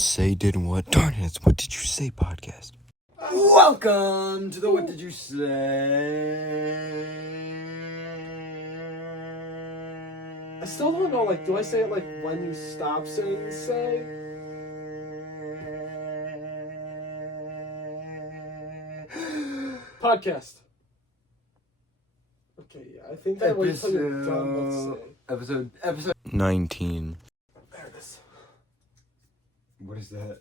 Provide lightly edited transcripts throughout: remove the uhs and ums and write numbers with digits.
say didn't what? Darn it, it's What Did You Say podcast. Welcome to the What Did You Say? I still don't know, do I say it when you stop saying say? Podcast. Okay, yeah, I think I wait till you're done with say. Episode 19. There it is. What is that?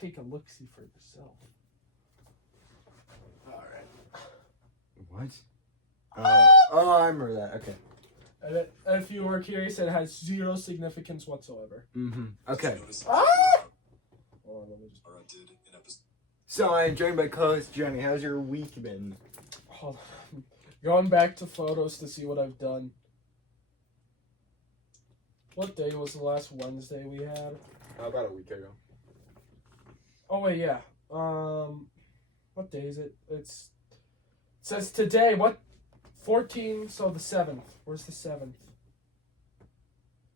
Take a look-see for yourself. Alright. What? Oh, I remember that. Okay. And if you were curious, it has zero significance whatsoever. Okay. Ah! Hold on, let me just... So I'm joined by co-host Johnny. How's your week been? Hold on. Going back to photos to see what I've done. What day was the last Wednesday we had? About a week ago. Oh wait, yeah. What day is it? It says today. What? 14. So the 7th. Where's the 7th?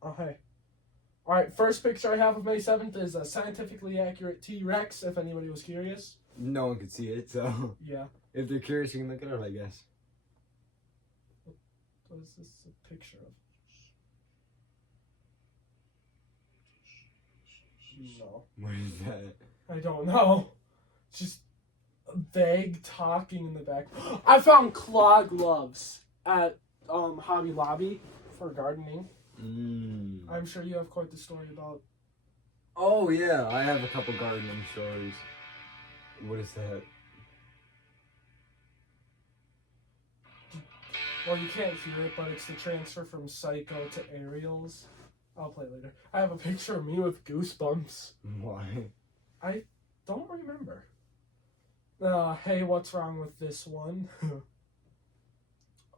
Oh hey. All right. First picture I have of May 7th is a scientifically accurate T-Rex. If anybody was curious. No one could see it, so Yeah. if they're curious, you can look it up, I guess. What is this a picture of? No. What is that? I don't know. It's just vague talking in the back. I found claw gloves at Hobby Lobby for gardening. I'm sure you have quite the story about. Oh yeah, I have a couple gardening stories. What is that? Well, you can't hear it, but it's the transfer from Psycho to Aerials. I'll play later. I have a picture of me with goosebumps. Why? I don't remember. Hey, what's wrong with this one?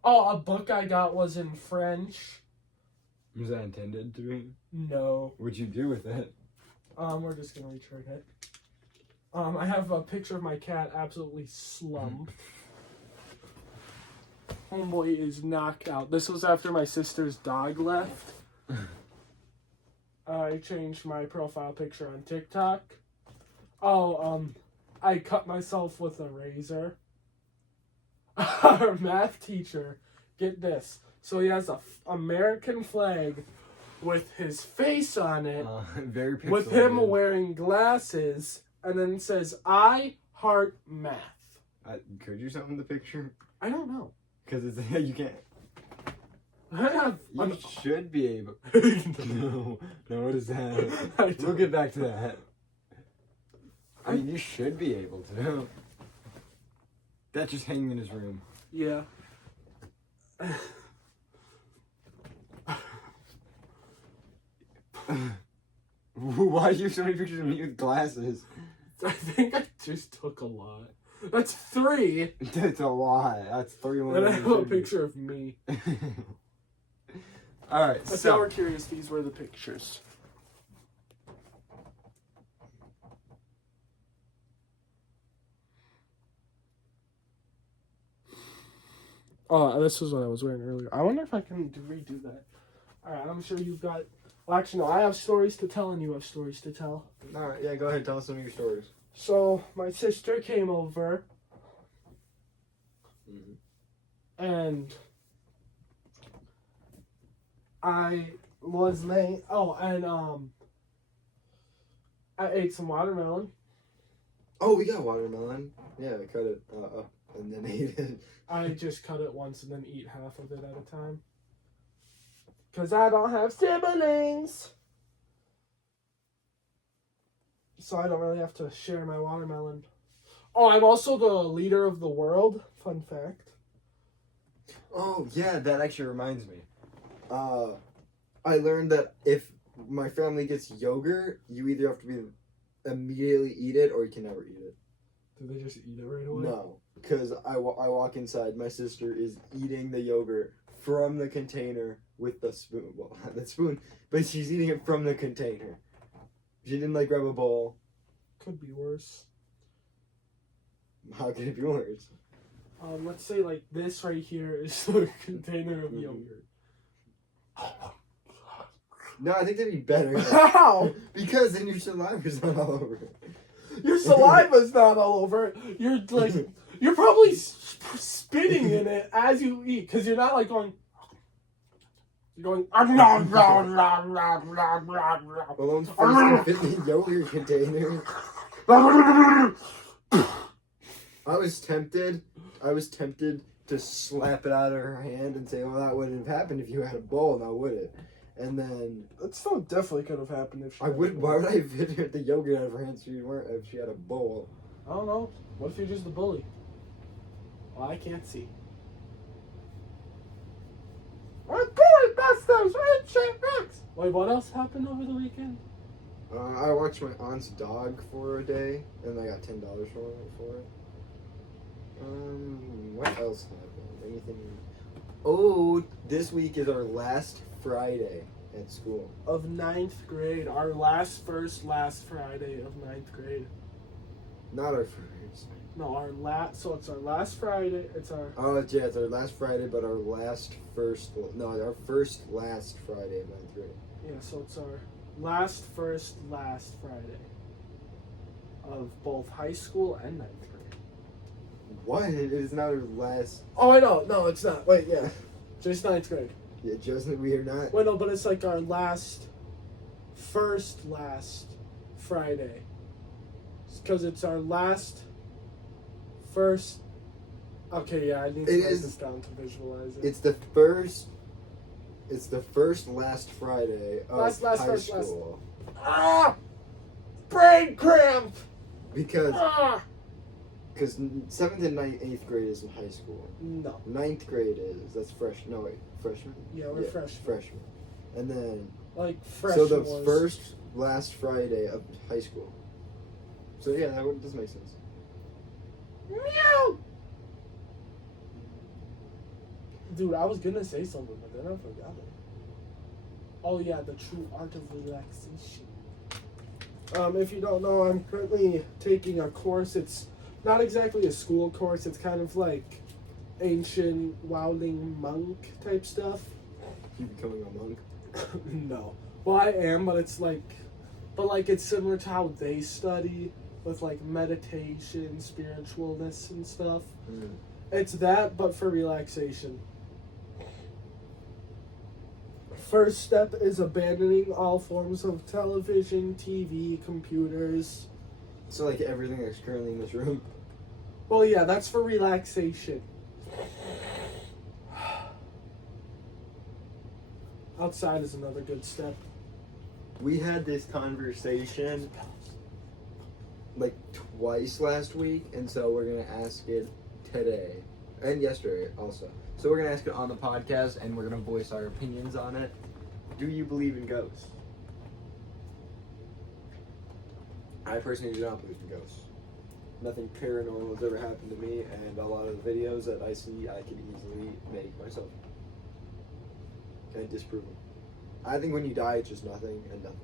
Oh, a book I got was in French. Was that intended to be? No. What'd you do with it? We're just gonna return it. I have a picture of my cat absolutely slumped. Homeboy is knocked out. This was after my sister's dog left. I changed my profile picture on TikTok. Oh, I cut myself with a razor. Our math teacher, get this. So he has a American flag with his face on it. Very pixelated. With him wearing glasses, and then it says, I heart math. Could you send the picture? I don't know. Because it's you can't. I have. You should be able. No, what is that? We'll get back to that. I mean, you should be able to. That's just hanging in his room. Yeah. Why do you have so many pictures of me with glasses? I think I just took a lot. That's 3. That's a lot. That's 3 more. And I have a picture of me. Alright, If so. y'all were curious, these were the pictures. Oh, this was what I was wearing earlier. I wonder if I can redo that. Alright, I'm sure you've got... Well, actually, no, I have stories to tell and you have stories to tell. Alright, yeah, go ahead. Tell us some of your stories. So, my sister came over. And I was late. Oh, and I ate some watermelon. Oh, we got watermelon. Yeah, we cut it up and then ate it. I just cut it once and then eat half of it at a time. Because I don't have siblings. So I don't really have to share my watermelon. Oh, I'm also the leader of the world. Fun fact. Oh, yeah, that actually reminds me. I learned that if my family gets yogurt, you either have to immediately eat it or you can never eat it. Do they just eat it right away? No, because I walk inside, my sister is eating the yogurt from the container with the spoon. Well, not the spoon, but she's eating it from the container. She didn't grab a bowl. Could be worse. How could it be worse? Let's say this right here is the container of yogurt. No, I think that'd be better. How? Because then your saliva's not all over it. Your saliva's not all over it. You're like, you're probably spitting in it as you eat, because you're not like going. You're going. Well, I'm first to fit in the yogurt container. I was tempted to slap it out of her hand and say, well, that wouldn't have happened if you had a bowl, now would it? And then That still definitely could have happened if she. why would I fit the yogurt out of her hand if she had a bowl? I don't know. What if you're just the bully? Well, I can't see. We're bully busters! Wait, what else happened over the weekend? I watched my aunt's dog for a day, and I got $10 for it. What else happened? Anything? Oh, this week is our last Friday at school. Of 9th grade. Our last Friday of 9th grade. Not our first. No, so it's our last Friday. It's our. Oh, yeah, it's our last Friday, but our first last Friday of 9th grade. Yeah, so it's our last Friday of both high school and 9th grade. What? It is not our last. Oh, I know. No, it's not. Wait, yeah. Just 9th grade. Yeah, Justin, we are not. Wait, no, but it's like our last Friday. Because it's our first. Okay, yeah, I need to write this down to visualize it. It's the first last Friday of high school. Ah! Brain cramp! Because Ah! 7th and 8th grade is in high school. No. 9th grade is. That's freshman. No, wait. Freshman? Yeah, we're freshmen. Freshman. And then. Like, freshman. So the first last Friday of high school. So yeah, that does make sense. Meow! Dude, I was gonna say something, but then I forgot it. Oh yeah, the true art of relaxation. If you don't know, I'm currently taking a course. It's not exactly a school course. It's kind of like ancient wildling monk type stuff. You becoming a monk? No. Well, I am, but it's similar to how they study with like meditation, spiritualness and stuff. Mm. It's that, but for relaxation. First step is abandoning all forms of television, TV, computers. So like everything that's currently in this room. Well, yeah, that's for relaxation. Outside is another good step. We had this conversation like twice last week, and so we're gonna ask it today and yesterday also. So we're gonna ask it on the podcast, and we're gonna voice our opinions on it. Do you believe in ghosts? I personally do not believe in ghosts. Nothing paranormal has ever happened to me, and a lot of the videos that I see, I can easily make myself and disprove them. I think when you die, it's just nothing, and nothing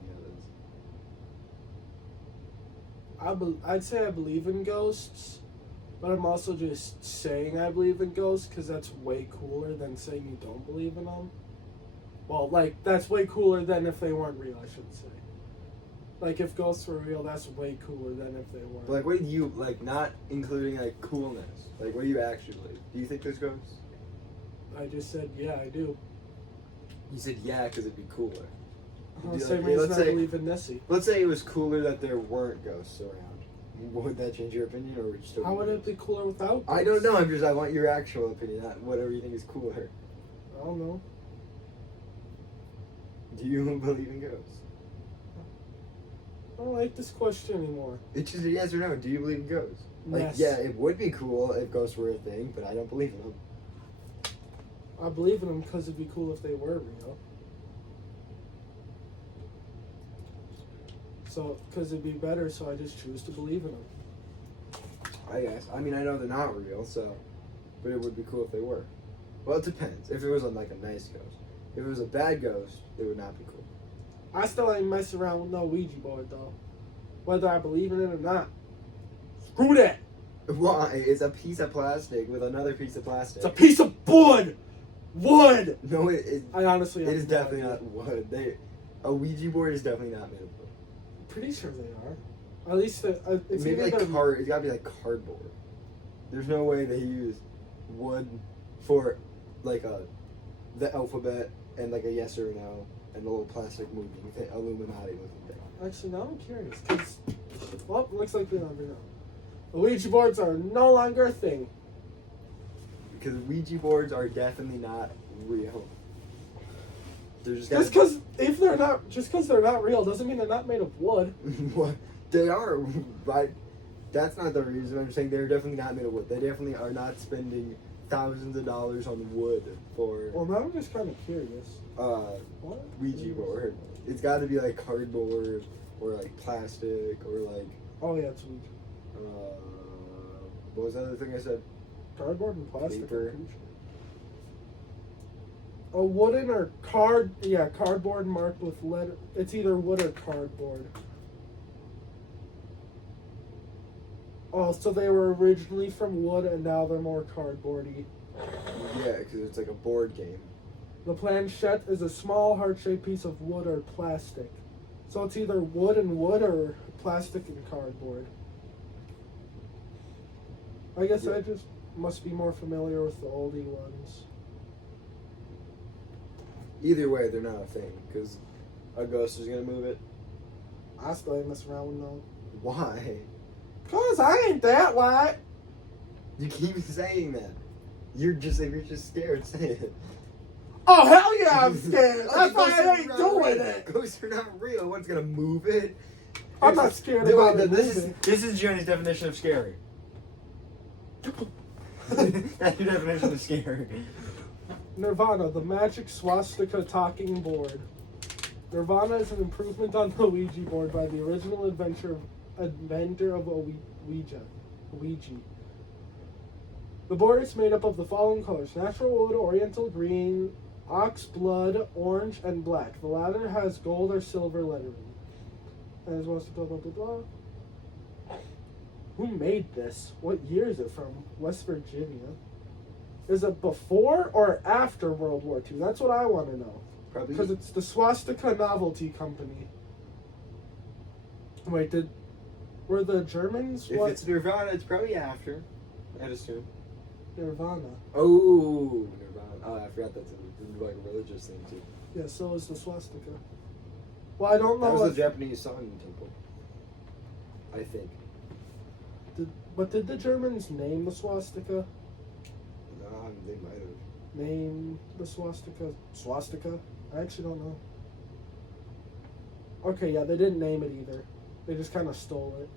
happens. I'd say I believe in ghosts, but I'm also just saying I believe in ghosts because that's way cooler than saying you don't believe in them. Well, like, that's way cooler than if they weren't real, I should say. Like, if ghosts were real, that's way cooler than if they weren't. But like, what do you, like, not including, like, coolness? Like, what do you actually believe? Do you think there's ghosts? I just said, yeah, I do. You said yeah, because it'd be cooler. Same okay, reason I believe in Nessie. Let's say it was cooler that there weren't ghosts around. Would that change your opinion, or would you still? How would it be cooler without ghosts? I don't know. I want your actual opinion. Not whatever you think is cooler. I don't know. Do you believe in ghosts? I don't like this question anymore. It's just a yes or no. Do you believe in ghosts? Like, Yes. yeah, it would be cool if ghosts were a thing, but I don't believe in them. I believe in them because it'd be cool if they were real. So, because it'd be better, so I just choose to believe in them. I guess. I mean, I know they're not real, so, but it would be cool if they were. Well, it depends. If it was like a nice ghost. If it was a bad ghost, it would not be cool. I still ain't messing around with no Ouija board, though. Whether I believe in it or not. Screw that! Why? It's a piece of plastic with another piece of plastic. It's a piece of wood! Wood! No, it I honestly it have is no definitely idea. not wood. A Ouija board is definitely not made of wood. Pretty sure they are. At least it's Maybe either like they're- It's gotta be like cardboard. There's no way they use wood for like the alphabet and like a yes or no and a little plastic moving thing, Illuminati looking thing. Actually, now I'm curious. Cause, well, looks like we never know. The Ouija boards are no longer a thing. Because Ouija boards are definitely not real. They're just Just because they're not real doesn't mean they're not made of wood. what they are, right? That's not the reason. I'm saying they're definitely not made of wood. They definitely are not spending thousands of dollars on wood for Well, now I'm just kind of curious. What? Ouija board. It's got to be like cardboard or like plastic or like Oh yeah, it's Ouija. what was the other thing I said? Cardboard and plastic. Paper. I'm pretty sure. A wooden or cardboard marked with letter. It's either wood or cardboard. Oh, so they were originally from wood and now they're more cardboardy. Yeah, because it's like a board game. The planchette is a small heart-shaped piece of wood or plastic. So it's either wood and wood or plastic and cardboard. I guess Yeah. I just must be more familiar with the oldie ones. Either way, they're not a thing because a ghost is gonna move it. I still ain't messing around with no. Why? Cause I ain't that white. You keep saying that. You're just scared. Say it. Oh hell yeah, I'm scared. Like, That's why ghosts I are ain't not doing real. it. Ghosts are not real. One's gonna move it. I'm not scared No, about wait, it moving. This is Johnny's definition of scary. That's your definition of scary. Nirvana, the magic swastika talking board. Nirvana is an improvement on the Ouija board by the original inventor of Ouija. The board is made up of the following colors: natural wood, oriental green, ox blood, orange, and black. The latter has gold or silver lettering. And blah blah blah blah blah. Who made this? What year is it from? West Virginia. Is it before or after World War II? That's what I want to know. Probably. Because it's the Swastika Novelty Company. Wait, were the Germans If what? it's Nirvana, it's probably after. I'd assume. Nirvana. Oh, Nirvana. Oh, I forgot that's like a religious thing too. Yeah, so is the swastika. Well, I don't That know. was What, the Japanese sun temple. I think. but did the Germans name the swastika? They might have. Name the swastika? Swastika? I actually don't know. Okay, yeah, they didn't name it either. They just kind of stole it.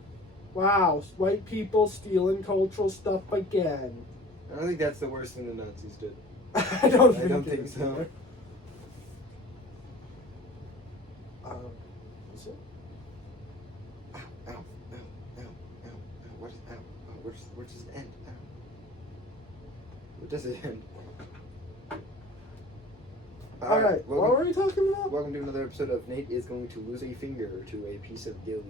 Wow, white people stealing cultural stuff again. I don't think that's the worst thing the Nazis did. I don't I don't it think is so. either. Is it? Ow, ow, ow, ow, ow, ow. Where's ow? Oh, where does it end? Ow. Where does it end? Alright, what were we talking about? Welcome to another episode of Nate is going to lose a finger to a piece of gilly.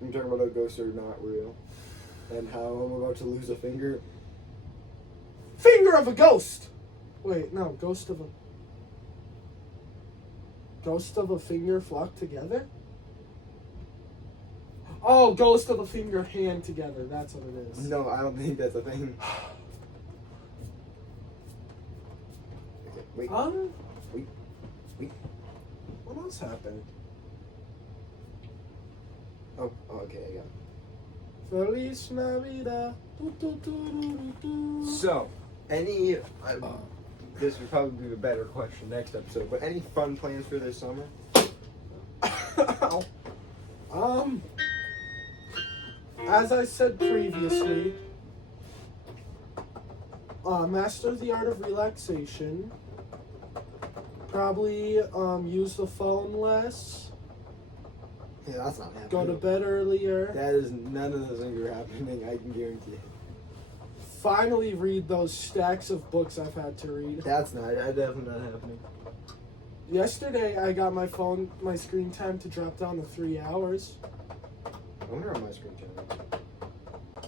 I'm talking about how ghosts are not real. And how I'm about to lose a finger. Finger of a ghost! Wait, no, ghost of a finger flocked together? Oh, ghost of a finger hand together, that's what it is. No, I don't think that's a thing. Okay, wait. Wait. What else happened? Oh, okay, I got it. Feliz Navidad. Do, do, do, do, do, do. So, this would probably be a better question next episode, but any fun plans for this summer? As I said previously, master the art of relaxation. Probably use the phone less. Yeah, that's not happening. Go to bed earlier. That is none of those things are happening, I can guarantee it. Finally read those stacks of books I've had to read. That's definitely not happening. Yesterday I got my screen time to drop down to 3 hours. I wonder how my screen time is.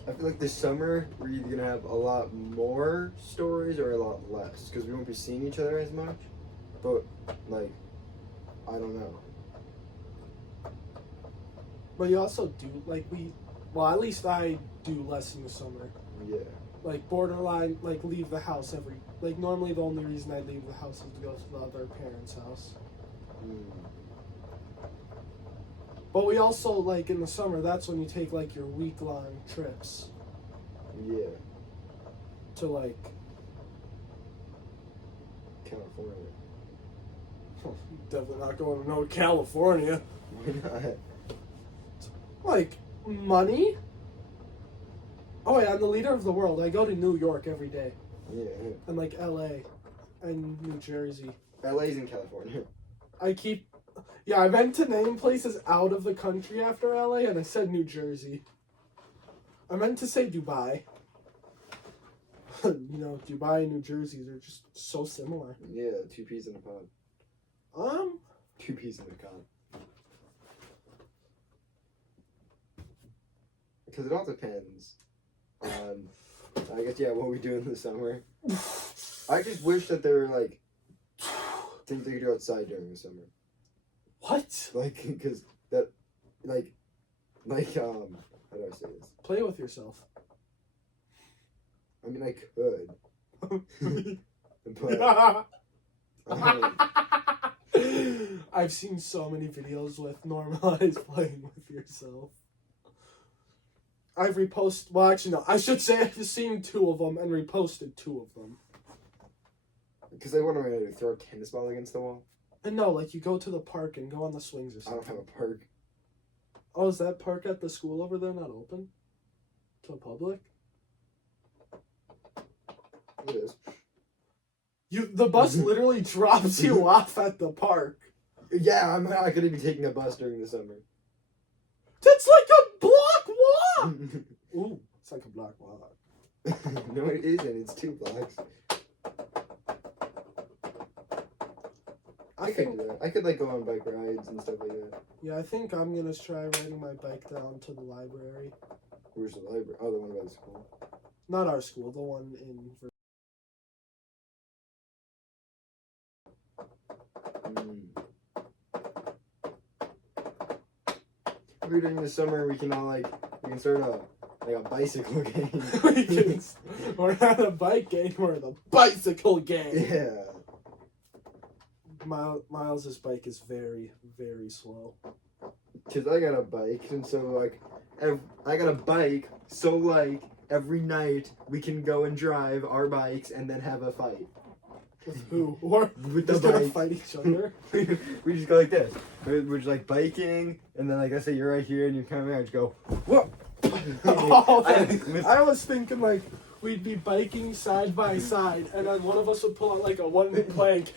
I feel like this summer we're either gonna have a lot more stories or a lot less because we won't be seeing each other as much. But like, I don't know. But you also do like well, at least I do less in the summer. Yeah. Like borderline, like leave the house like normally the only reason I leave the house is to go to the other parents' house. But we also like in the summer. That's when you take like your week-long trips. Yeah. To like California. definitely not going to no California. Why not? Like money. Oh yeah, I'm the leader of the world. I go to New York every day. Yeah. And like LA and New Jersey. LA's in California. I meant to name places out of the country after LA and I said New Jersey. I meant to say Dubai. Dubai and New Jersey, they're just so similar. Yeah, 2 peas in a pod. 2 peas in a pod. Because it all depends on, I guess, what we do in the summer. I just wish that there were, like, things they could do outside during the summer. What? Like, because that, how do I say this? Play with yourself. I mean, I could. But, I've seen so many videos with normalized playing with yourself. I've reposted, well actually no, I should say I've seen 2 of them and reposted 2 of them. because what am I going to do, throw a tennis ball against the wall? And no, like you go to the park and go on the swings or I something. don't have a park. Oh, is that park at the school over there not open? To the public? It is. The bus literally drops you off at the park. Yeah, I'm not going to be taking a bus during the summer. That's like a block walk! Ooh, it's like a block walk. No, it isn't. It's 2 blocks. I could do that. I could, go on bike rides and stuff like that. Yeah, I think I'm gonna try riding my bike down to the library. Where's the library? Oh, the one by the school. Not our school, the one in... Maybe during the summer we can all, we can start a bicycle game. We're not a bike game, we're the bicycle game! Yeah. Miles' bike is very, very slow. Because I got a bike, and so, I got a bike, so, every night we can go and drive our bikes and then have a fight. With who? Or With the just gonna bike. fight each other? We just go like this. We're just, biking, and then, let's say you're right here and you're coming out, just go, whoa! I was thinking, we'd be biking side by side, and then one of us would pull out, a one plank.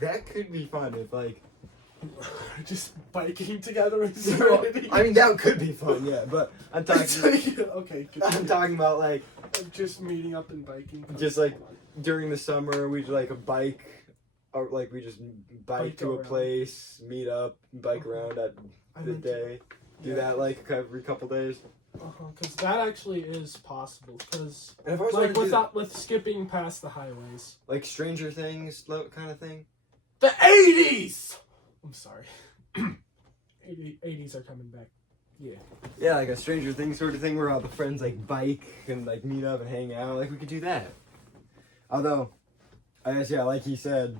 That could be fun if Just biking together in serenity. I mean that could be fun, yeah. But I'm talking. Okay. I'm talking about just meeting up and biking. just during the summer we just a bike, or we just bike to a place, meet up, bike around at the day. Do that every couple days. Because that actually is possible. Because And if I was with skipping past the highways. like Stranger Things kind of thing. The 80s! I'm sorry. 80s are coming back. Yeah. Yeah, like a Stranger Things sort of thing where all the friends bike and meet up and hang out. We could do that. Although, I guess like he said,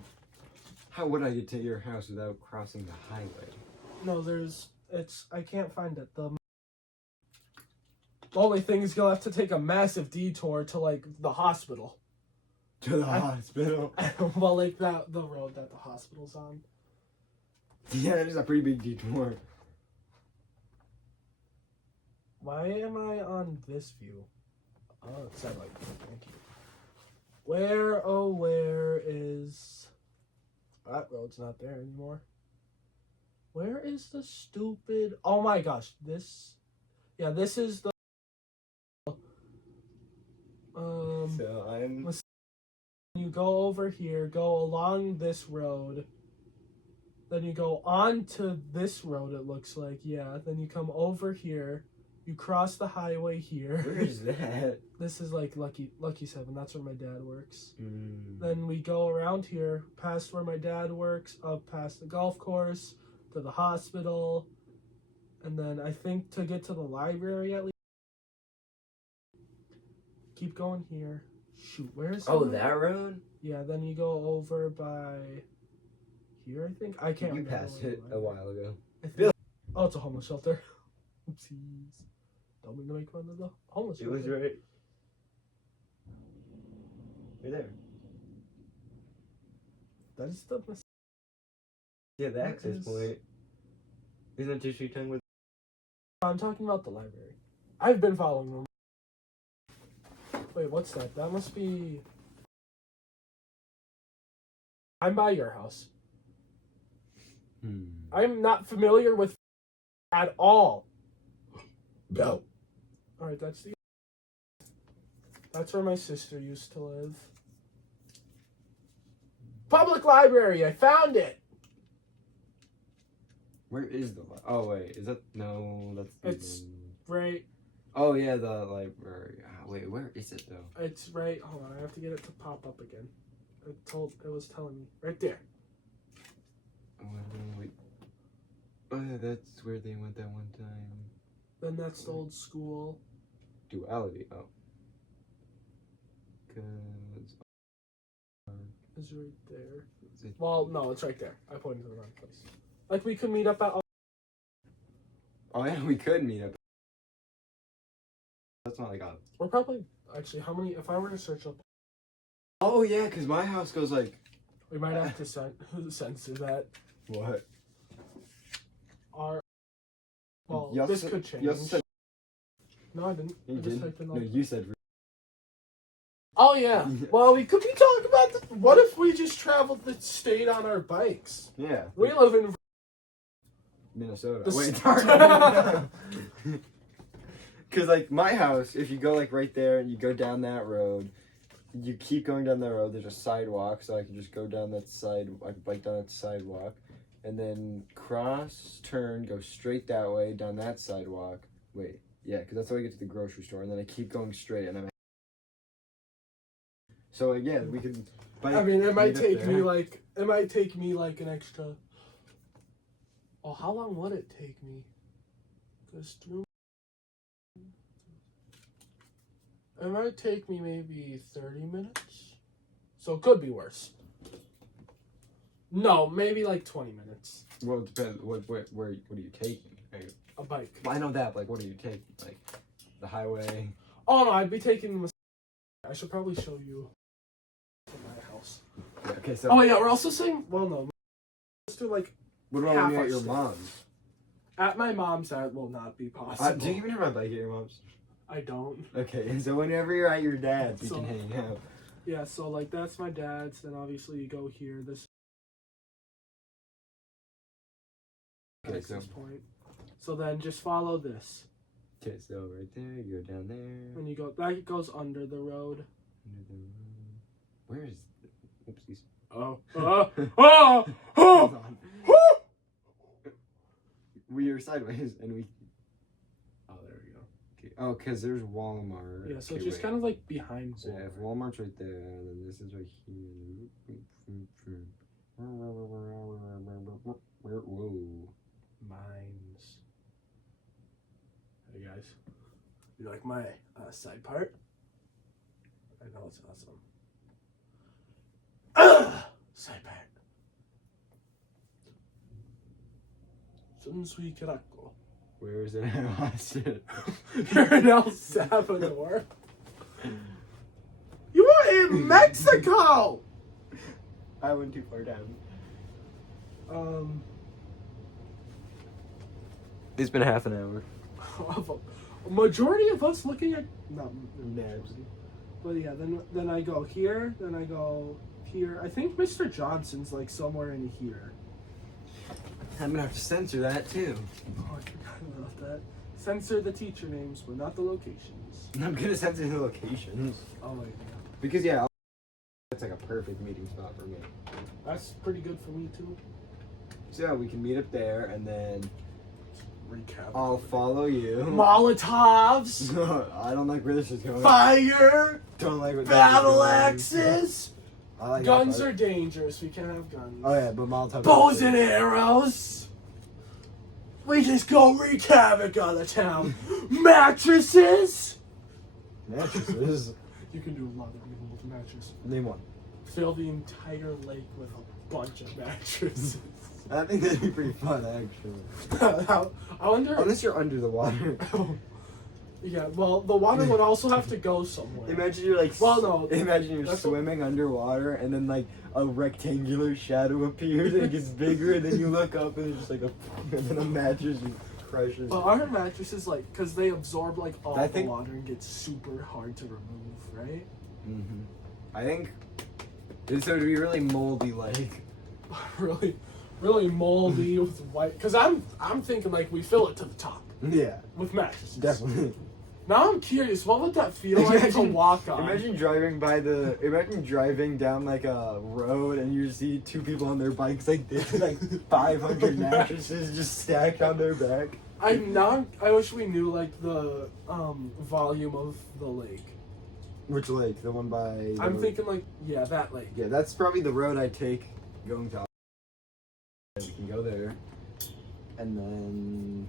how would I get to your house without crossing the highway? No, I can't find it. The only thing is you'll have to take a massive detour to the hospital. To the hospital? Well, the road that the hospital's on. Yeah, it is a pretty big detour. Why am I on this view? Oh, it's satellite. Thank you. Where is... That road's not there anymore. Where is the stupid... Oh my gosh, this... Yeah, this is the... So I'm... You go over here, go along this road. Then you go on to this road, it looks like. Yeah, then you come over here. You cross the highway here. Where is that? This is like Lucky 7. That's where my dad works. Mm. Then we go around here, past where my dad works, up past the golf course, to the hospital, and then I think to get to the library at least. Keep going here. Shoot, where is Oh, it? that road? Yeah, then you go over by here, I think. I can't You remember. passed where it the a library- while ago. I think. Oh, it's a homeless shelter. Oopsies. Don't mean to make fun of the homeless It shelter. was right. You're there. That is the mis- Yeah, the What access is- point. Isn't that just tongue with? I'm talking about the library. I've been following them. Wait, what's that? That must be... I'm by your house. I'm not familiar with at all. No. Alright, that's where my sister used to live. Public library, I found it! Where is the? Oh wait, is that no? That's. It's right. Oh yeah, the library. Wait, where is it though? It's right. Hold on, I have to get it to pop up again. It was telling me right there. Wait. Oh, yeah, that's where they went that one time. Then that's the old school. Duality. Oh. Cause. Is right there. Is it- Well, no, it's right there. I pointed to the wrong place. Like we could meet up at. Oh yeah, we could meet up. That's not like a. We're probably actually how many? If I were to search up, Oh yeah, cause my house goes like. we might have to censor that. What? Our. Well, You also this said- could change. You also said. No, I didn't. You I just did. typed in No, like- you said. Oh yeah. Well, we could be talking about what if we just traveled the state on our bikes? Yeah. We live in. Minnesota. The Wait, s- because like my house, if you go like right there and you go down that road, you keep going down that road. There's a sidewalk, so I can just go down that side. I can bike down that sidewalk, and then cross, turn, go straight that way down that sidewalk. Wait, yeah, because that's how I get to the grocery store, and then I keep going straight, and I'm. So yeah, we could. Bike, I mean, it might meet up take there. me like an extra. Oh, how long would it take me? Because it might take me maybe 30 minutes. So it could be worse. No, maybe like 20 minutes. Well, it depends. What are you taking? Like, A bike. I know that. Like, what are you taking? Like, the highway. Oh no, I'd be taking the. I should probably show you from my house. Yeah, okay, so. Oh yeah, we're also saying. Well, no. Let's do like What about half when you're our at your stuff. mom's? at my mom's. That will not be possible. Do you even have a bike at your mom's? I don't. Okay, so whenever you're at your dad's, you So- can hang out. Yeah, so like that's my dad's. Then obviously you go here. This Okay, access so. point. So then just follow this, Okay, so right there, you go down there. and you go. That goes under the road. Where is? Oopsies. Oh. Hold Oh. on. We are sideways, and we. Oh, there we go. Okay. Oh, cause there's Walmart. Yeah, so Okay, it's just wait. kind of like behind. So yeah, if Walmart's right there, then this is right here. Whoa. Mines. Hey guys, you like my side part? I know it's awesome. Side part. Sunsui Kirako. Where is it? I lost it. You're in El Salvador. You are in Mexico. I went too far down. It's been half an hour. A majority of us looking at not Nabs. but yeah. Then I go here. Then I go here. I think Mr. Johnson's like somewhere in here. I'm gonna have to censor that too. Oh, I forgot about that. Censor the teacher names, but not the locations. I'm gonna censor the locations. Oh my god. Because yeah, that's like a perfect meeting spot for me. That's pretty good for me too. So yeah, we can meet up there and then recap. I'll follow you. Molotovs, I don't like where this is going. fire, Don't like what this is battle going. axes. I like Guns that. are dangerous. We can't have guns. Oh yeah, but Molotov. Bows and arrows. We just go wreak havoc on the town. Mattresses. Mattresses. You can do a lot of evil with mattresses. Name one. Fill the entire lake with a bunch of mattresses. I think that'd be pretty fun, actually. I wonder. Unless you're under the water. Yeah, well, the water would also have to go somewhere. Imagine you're like. Well, no, Imagine you're that's swimming underwater, and then like a rectangular shadow appears, and it gets bigger, and then you look up, and it's just like and then a mattress just crushes. But aren't mattresses like, because they absorb like all I the think- water and get super hard to remove, right? Mm-hmm. I think. So it'd be really moldy, like. really, really moldy with white. Because I'm thinking like we fill it to the top Yeah, with mattresses. definitely. Now I'm curious, what would that feel like to Imagine- walk on? Imagine driving down like a road and you see two people on their bikes like this, like 500 mattresses just stacked on their back. I wish we knew like the volume of the lake. Which lake? The one by. the I'm road? thinking like, yeah, that lake. Yeah, that's probably the road I take going to. We can go there, and then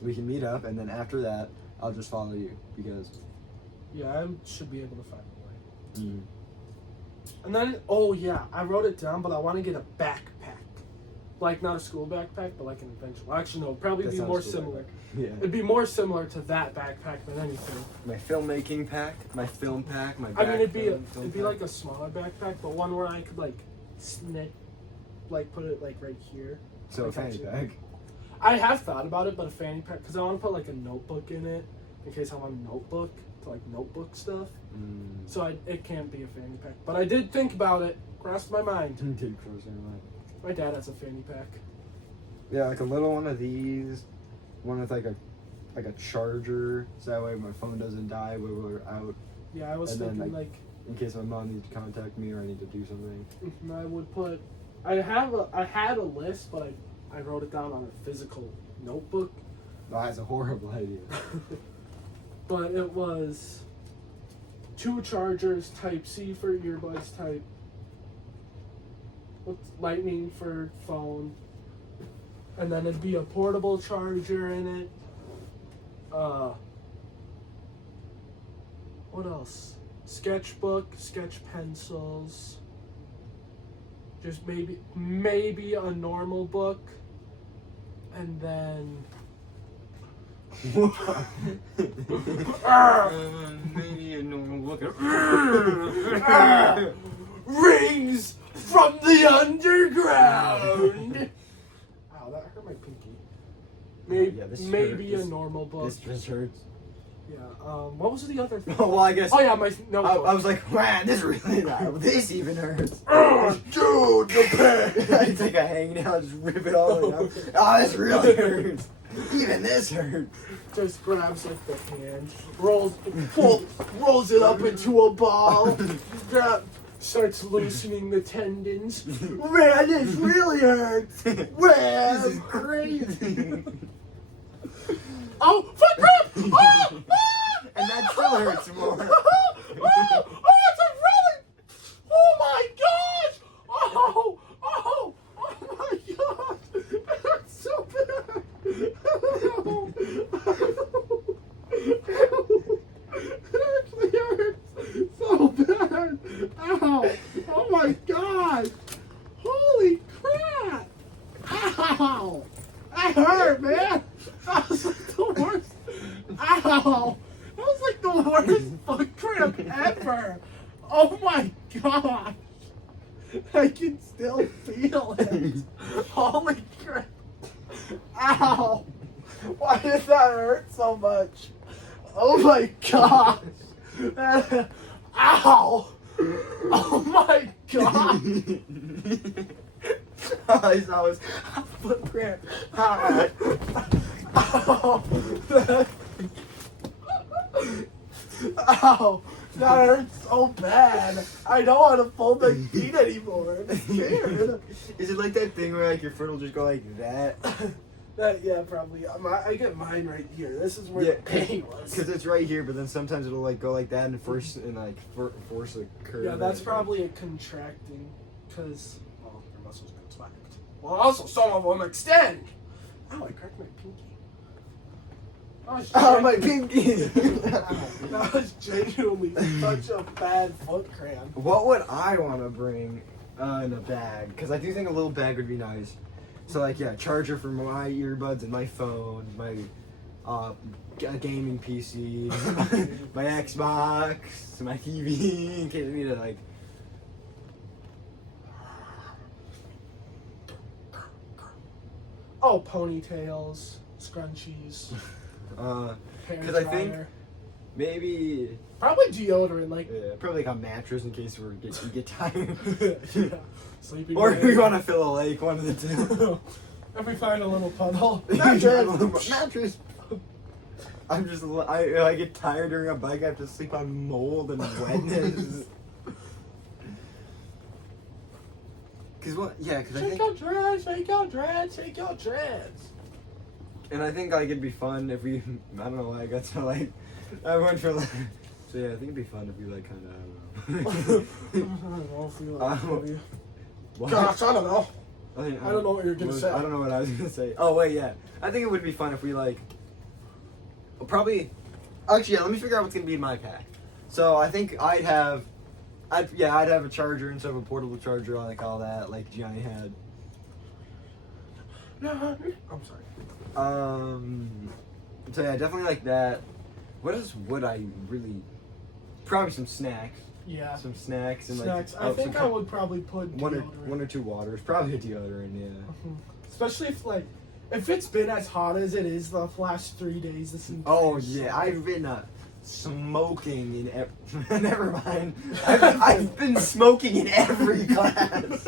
we can meet up, and then after that, I'll just follow you because. Yeah, I should be able to find a way. Mm. And then, oh yeah, I wrote it down, but I want to get a backpack. Like, not a school backpack, but like an adventure. Well, actually, no, it'd probably That be sounds more cool, similar. backpack. Yeah. It'd be more similar to that backpack than anything. My filmmaking pack, my film pack, my. I mean, it'd be film like a smaller backpack, but one where I could like snip, like put it like right here. So a like, fanny actually- pack. I have thought about it, but a fanny pack, because I want to put like a notebook in it in case I want a notebook to like notebook stuff. Mm. So it can't be a fanny pack. But I did think about it, crossed my mind. Did cross my mind. My dad has a fanny pack. Yeah, like a little one of these, one with like a charger, so that way my phone doesn't die when we're out. Yeah, I was And then, thinking like- like In case my mom needs to contact me or I need to do something. I would put. I had a list, but I wrote it down on a physical notebook. Oh, that's a horrible idea. But it was 2 chargers, Type C for earbuds, Type with Lightning for phone, and then it'd be a portable charger in it. What else? Sketchbook, sketch pencils. Just maybe a normal book, and then. Maybe a normal look. Rings from the underground. Ow, that hurt my pinky. Maybe, Yeah, this maybe hurt. a normal book. This just hurts. Yeah. What was the other thing? Oh, well, I guess. Oh yeah, my notebook. I was like, man, this really not. This even hurts. Dude, the pen. I take a hangnail, just rip it all the way out. Oh, this really hurts. Even this hurts. Just grabs like the hand, rolls it up into a ball, starts loosening the tendons. Man, this really hurts. Man, This is crazy. oh, foot cramp! Oh, And that still hurts more. it's a really. Oh my gosh! Oh my gosh! It hurts so bad. It actually hurts so bad. Ow! Oh my god! Holy crap! Ow! That hurt, man. That was like the worst. Ow! That was like the worst foot cramp ever. Oh my gosh! I can still feel it. Holy crap! Ow! Why did that hurt so much? Oh my gosh! Ow! Oh my god! All I saw was foot cramp. Ow! Ow! That hurts so bad. I don't want to fold my feet anymore. I'm scared. Is it like that thing where like your foot will just go like that? Yeah, probably. I get mine right here. This is where Yeah. the pain was. Because it's right here, but then sometimes it'll like go like that and force a curve. Yeah, that's probably a contracting, because, well, your muscles contract. Well, also some of them extend. Ow, I cracked my pinky. Oh, my pinky! That was genuinely such a bad foot cramp. What would I want to bring in a bag? Because I do think a little bag would be nice. So like, yeah, charger for my earbuds and my phone, my gaming PC, my Xbox, my TV, in case I need to like. Oh, ponytails, scrunchies, hair 'Cause I think- dryer. Maybe Probably deodorant, like probably like a mattress in case you get tired. yeah, sleeping. Or bag. if we want to fill a lake, one of the two. If we find a little puddle. Mattress. I'm just I get tired during a bike. I have to sleep on mold and wetness. Cause what? Yeah, cause I Shake think, your dreads, shake your dreads, shake your dreads. and I think like it'd be fun if we. I don't know why I got so like. I went for like. So yeah, I think it'd be fun if we like kind of. I don't know if we like maybe- What? Gosh, I don't know. I I don't know what you're gonna say. I don't know what I was gonna say. Oh wait, yeah. I think it would be fun if we like. Probably. Actually, yeah. Let me figure out what's gonna be in my pack. So I think I'd have a charger instead of a portable charger, like all that, like Gianni had. I'm sorry. So yeah, definitely like that. What else would I really? Probably some snacks. Yeah. Some snacks and Snacks. like. I think I would probably put one deodorant. or two waters. Probably a deodorant. Yeah. Especially if it's been as hot as it is the last 3 days. This entire Oh yeah, summer. I've been smoking in never mind. I've been smoking in every class.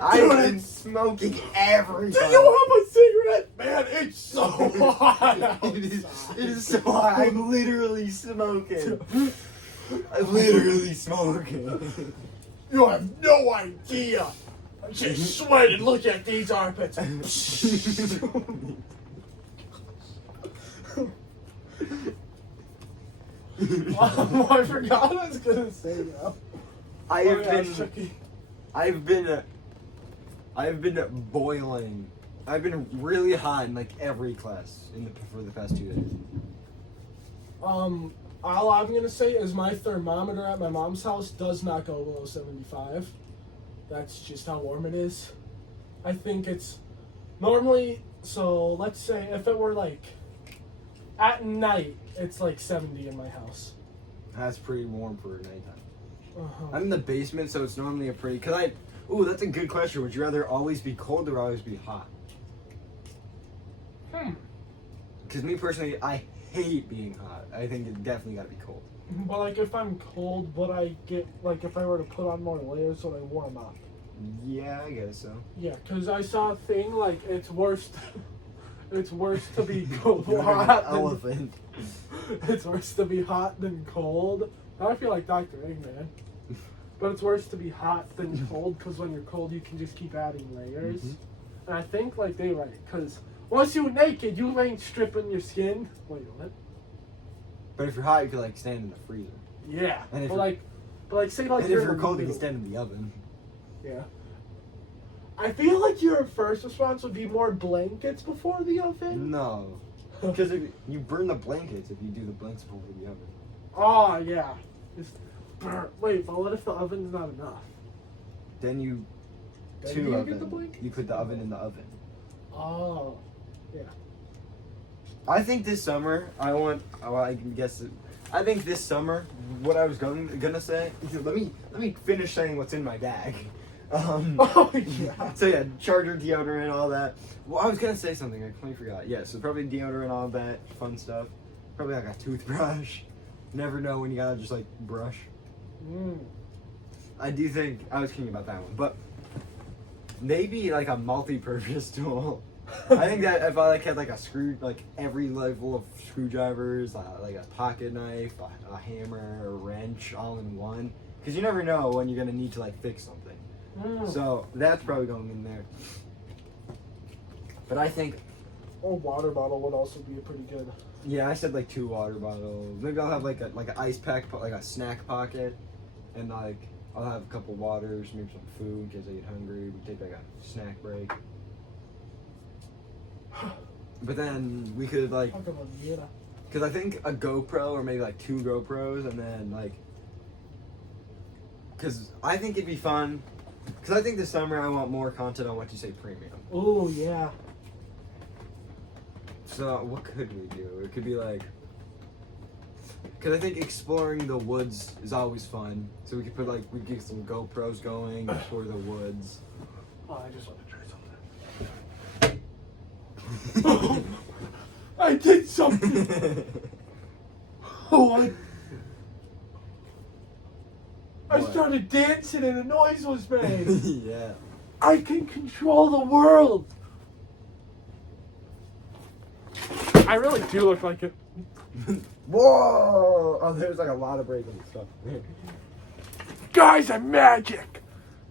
I've been smoking every Do class. you have a cigarette? Man, it's so hot. It is so hot. I'm literally smoking. I'm literally smoking. You have no idea. I'm just sweating. Look at these armpits. I forgot what I was gonna say now. I have Oh, yeah, been. Chucky. I've been boiling. I've been really hot in like every class for the past 2 days. All I'm gonna say is my thermometer at my mom's house does not go below 75. That's just how warm it is. I think it's normally, so let's say if it were like at night, it's like 70 in my house. That's pretty warm for nighttime. Uh-huh. I'm in the basement, so it's normally a pretty. Ooh, that's a good question. Would you rather always be cold or always be hot? Because me personally, I hate being hot. I think it definitely gotta be cold. But like if I'm cold, would I get like if I were to put on more layers, would I warm up? Yeah, I guess so. Yeah, because I saw a thing like it's worse. It's worse to be You're like an hot than, elephant. it's worse to be hot than cold. Now I feel like Dr. Eggman. But it's worse to be hot than cold because when you're cold, you can just keep adding layers. Mhm. And I think like they right because once you're naked, you ain't stripping your skin. Wait, what? But if you're hot, you could like stand in the freezer. Yeah, And if but you're- like say like And you're if in you're the cold, you can middle. stand in the oven. Yeah. I feel like your first response would be more blankets before the oven. No. Because you burn the blankets if you do the blankets before the oven. Oh yeah. Wait, but what if the oven's not enough? Then you Then two you oven. get the blankets? You put the oven in the oven. Oh. I think this summer I guess I think this summer what I was gonna say. Let me finish saying what's in my bag. Oh yeah. So yeah, charger, deodorant, all that. Well, I was gonna say something. I completely forgot. Yeah, so probably deodorant, all that fun stuff. Probably like a toothbrush. Never know when you gotta just like brush. I do think I was thinking about that one, but maybe like a multi-purpose tool. I think that if I like had like a screw, like every level of screwdrivers, like a pocket knife, a hammer, a wrench, all in one, because you never know when you're gonna need to like fix something. So that's probably going in there. But I think, A water bottle would also be a pretty good. yeah, I said like 2 water bottles. Maybe I'll have like an ice pack, like a snack pocket, and like I'll have a couple waters, maybe some food in case I get hungry. We take like a snack break. But then we could like, Talk about Vieta. because I think a GoPro or maybe like 2 GoPros, and then like, because I think it'd be fun. Because I think this summer I want more content on What You Say Premium. Oh yeah. So what could we do? It could be like, because I think exploring the woods is always fun. So we could put like, we could get some GoPros going, explore the woods. Oh, I just want to try something. I did something. Oh, I What? started dancing and a noise was made. Yeah. I can control the world. I really do look like it. Whoa! Oh, there's like a lot of breaking stuff. Guys, I'm magic.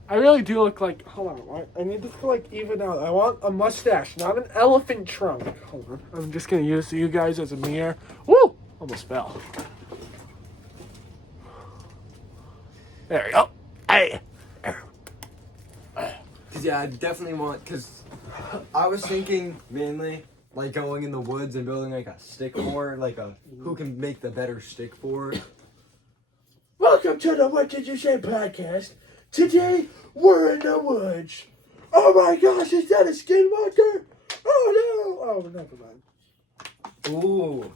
I really do look like. Hold on, I need this to like even out. I want a mustache, not an elephant trunk. Hold on, I'm just gonna use you guys as a mirror. Woo! Almost fell. There we go. Hey. Cause yeah, I definitely want. Cause I was thinking mainly like going in the woods and building like a stick fort, like a who can make the better stick fort. Welcome to the What Did You Say podcast. Today we're in the woods. Oh my gosh, is that a skinwalker? Oh no! Oh, never mind. Ooh,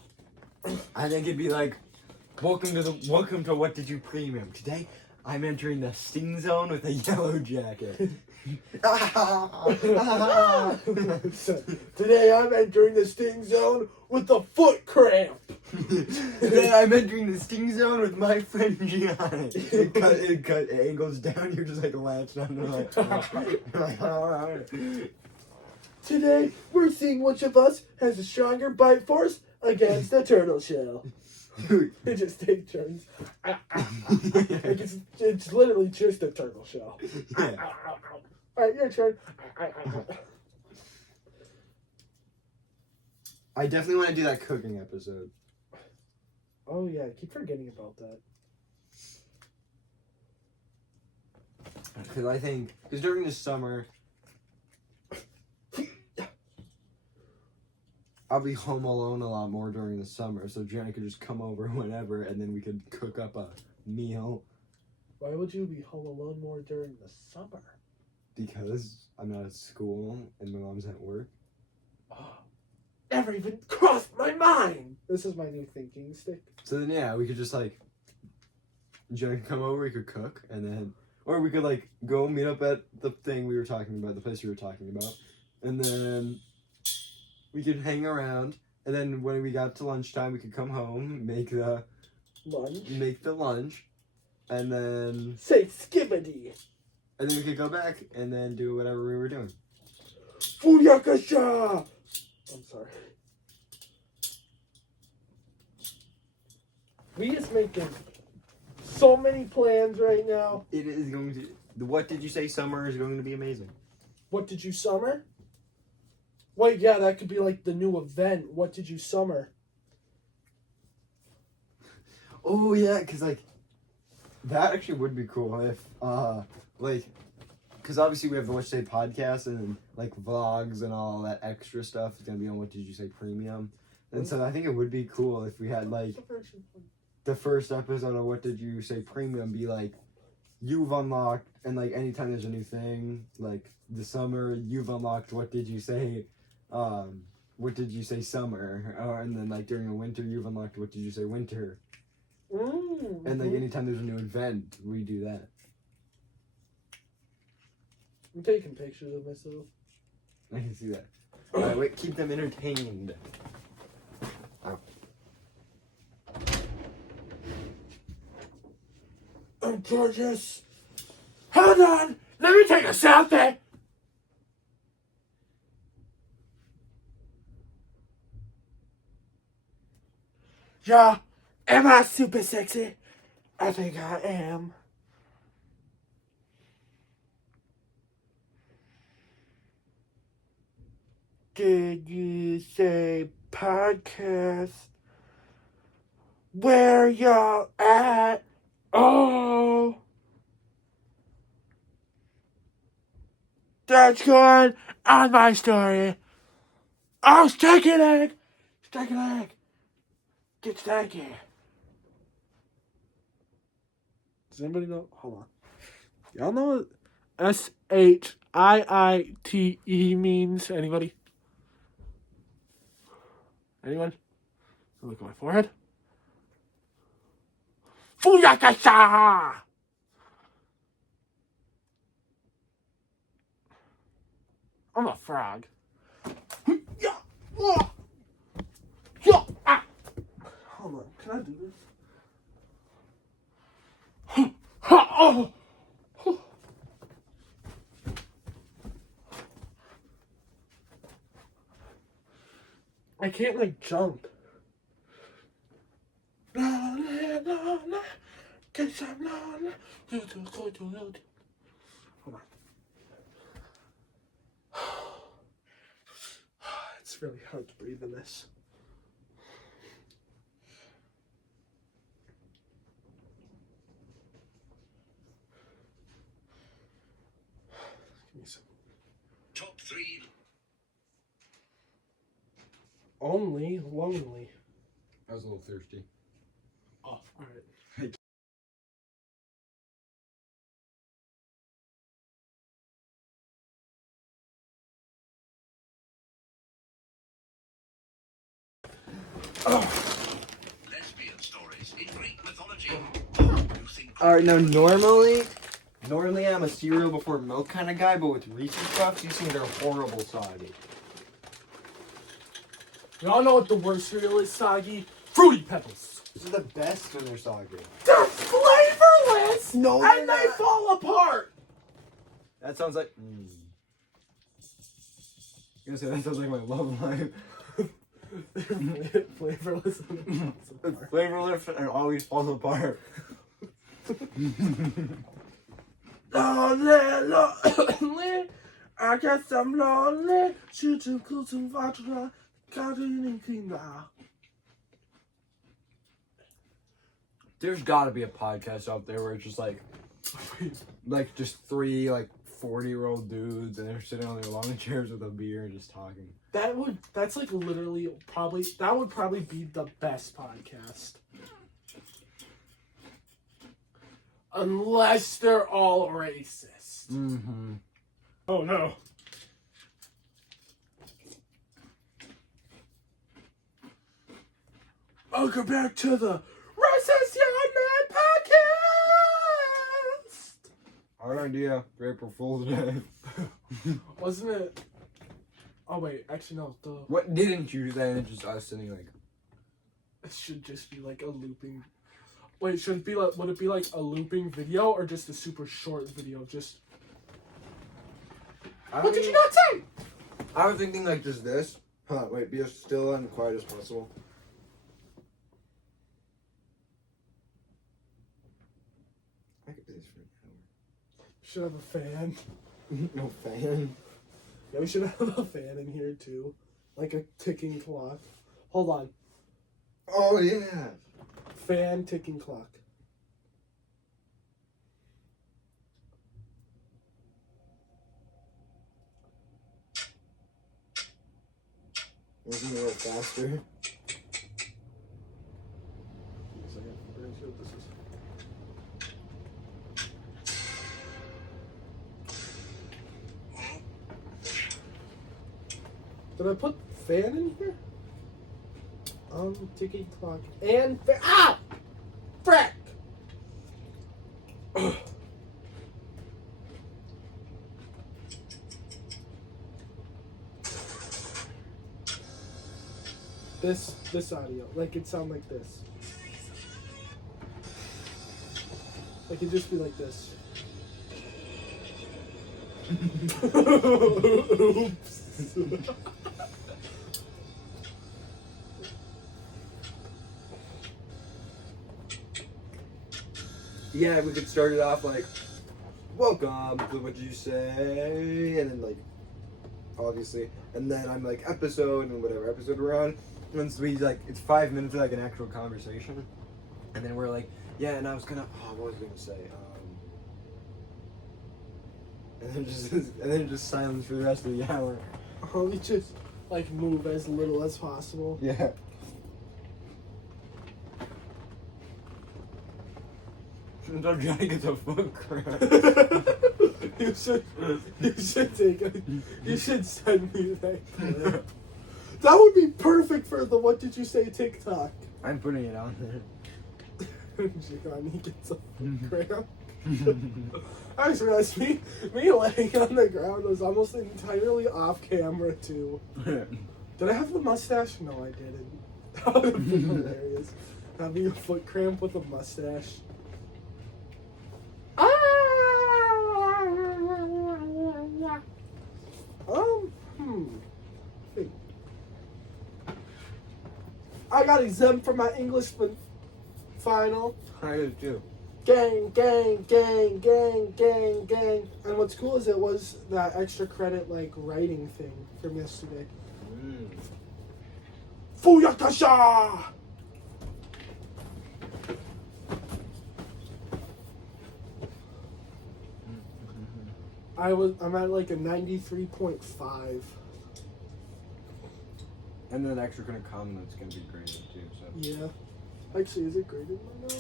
I think it'd be like, welcome to What Did You Premium. Today, I'm entering the sting zone with a yellow jacket. Today I'm entering the sting zone with the foot cramp. Today, I'm entering the sting zone with my friend Gianni. It cut angles down. You're just like latched onto like, alright. Today we're seeing which of us has a stronger bite force against the turtle shell. They just take turns. Like it's literally just a turtle shell. Yeah. Alright, your turn. I definitely want to do that cooking episode. Oh yeah, I keep forgetting about that. Because I think, because during the summer, I'll be home alone a lot more during the summer, so Jenna could just come over whenever, and then we could cook up a meal. Why would you be home alone more during the summer? Because I'm not at school and my mom's at work. Oh, never even crossed my mind. This is my new thinking stick. So then, yeah, we could just like, Jenna could come over, we could cook, and then, or we could like go meet up at the thing we were talking about, the place we were talking about, and then we could hang around, and then when we got to lunchtime, we could come home, make the lunch, and then Say skibbity. we could go back and then do whatever we were doing. Fuyakasha! I'm sorry. We is making so many plans right now. It is going to. What did you say? Summer is going to be amazing. What did you summer? Wait, yeah, that could be like the new event. What did you summer? Oh yeah, cause like that actually would be cool if like, cause obviously we have the What You Say podcast and like vlogs and all that extra stuff is gonna be on What Did You Say Premium, and so I think it would be cool if we had like the first episode of What Did You Say Premium be like, you've unlocked, and like anytime there's a new thing, like the summer you've unlocked What Did You Say, What Did You Say Summer, and then like during the winter you've unlocked What Did You Say Winter. And like anytime there's a new event, we do that. I'm taking pictures of myself. I can see that. Alright, wait, keep them entertained. I'm gorgeous. Hold on. Let me take a selfie. Yeah. Am I super sexy? I think I am. did you say podcast? Where y'all at? Oh, that's good on my story. Oh, steak and egg. Steak and egg. Get steaky. Does anybody know? Hold on. Y'all know what SHIITE means? Anybody? Anyone? Look at my forehead. Fuyakasha! I'm a frog. Yeah. Yeah. Ah. Hold on. Can I do this? Oh. I can't like jump. Hold on. It's really hard to breathe in this. Give me some. Top 3. Only lonely. I was a little thirsty. Oh, alright. Lesbian stories in Greek mythology. Alright, now normally I'm a cereal before milk kind of guy, but with Reese's Puffs, these things are horrible soggy. Y'all know what the worst cereal is, Soggy? Fruity Pebbles. These are the best when they're soggy. They're flavorless! No, they're and they not. fall apart! That sounds like. I was gonna say that sounds like my love life. Flavorless and it falls It's apart. flavorless and always falls apart. Lonely, I guess I'm lonely. Shooting close and vodka, counting and clean now. There's gotta be a podcast out there where it's just like just three 40-year-old dudes and they're sitting on their lawn chairs with a beer and just talking. That's like literally that would probably be the best podcast. Unless they're all racist. Mm-hmm. Oh no. Welcome back to the Racist Young Man Podcast! Hard idea for April Fool's Day. Wasn't it? Oh wait, actually no. What didn't you say? It's just us sitting like. It should just be like a looping. Wait, should it be like? Would it be like a looping video or just a super short video? Just. What did you not say? I was thinking like just this. Huh? Wait, be as still and quiet as possible. I could do this for an Should have a fan. hour. No fan. Yeah, we should have a fan in here too, like a ticking clock. Hold on, Oh yeah. fan ticking clock. Wasn't a little faster. Give me a second. We're gonna see what this is. Did I put fan in here? Ticking clock and fan. Ah! Frick! This audio, like it sound like this. Like it just be like this. Oops. Yeah, we could start it off like, welcome to what you say, and then like, obviously, and then I'm like episode and whatever episode we're on, and so we like it's 5 minutes of like an actual conversation, and then we're like, yeah, and I was gonna, what was I gonna say? And then just silence for the rest of the hour. Oh, you just like move as little as possible. Yeah. Until Johnny gets a foot cramp. You should take it. You should send me that clip. That would be perfect for the What Did You Say TikTok. I'm putting it on there. Johnny gets a foot cramp. I just realized me laying on the ground was almost entirely off camera too. Did I have the mustache? No, I didn't. That would have been hilarious. Having a foot cramp with a mustache. Think. I got exempt from my English final. I did too. Gang, gang, gang, gang, gang, gang. And what's cool is it was that extra credit like writing thing from yesterday. Fuyatasha! I'm at like a 93.5. And then extra gonna come that's gonna be graded too, so. Yeah. Actually, is it graded right now?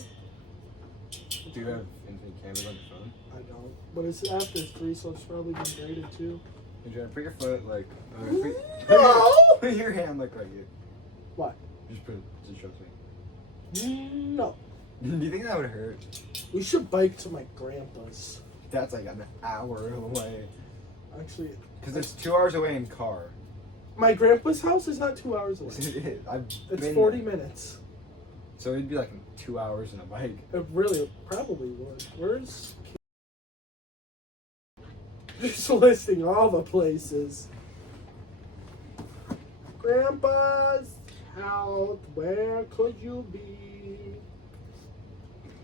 Do you have infinite cameras on your phone? I don't. But it's after 3, so it's probably been graded too. You're trying to put your foot like No! put your hand like right here. What? Just put it to show me. No. Do you think that would hurt? We should bike to my grandpa's. That's like an hour away. Actually, Because it's 2 hours away in car. my grandpa's house is not 2 hours away. I've It's been 40 there. minutes. So it'd be like 2 hours in a bike. It really probably would. Where's... Just listing all the places. Grandpa's house, where could you be?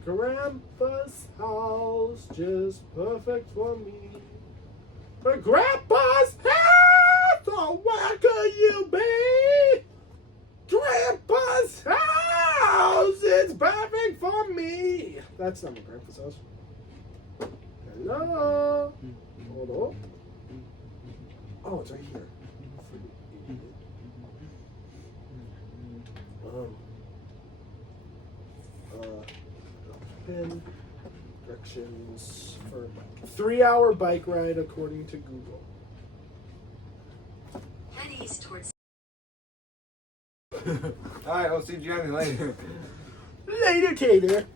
Grandpa's house, just perfect for me. But Grandpa's house, oh, where could you be? Grandpa's house, it's perfect for me. That's not my grandpa's house. Hello? Hold on. Oh, it's right here. Pin directions for 3-hour bike ride according to Google. Head east towards Alright, I'll see Johnny later. Later, Tater.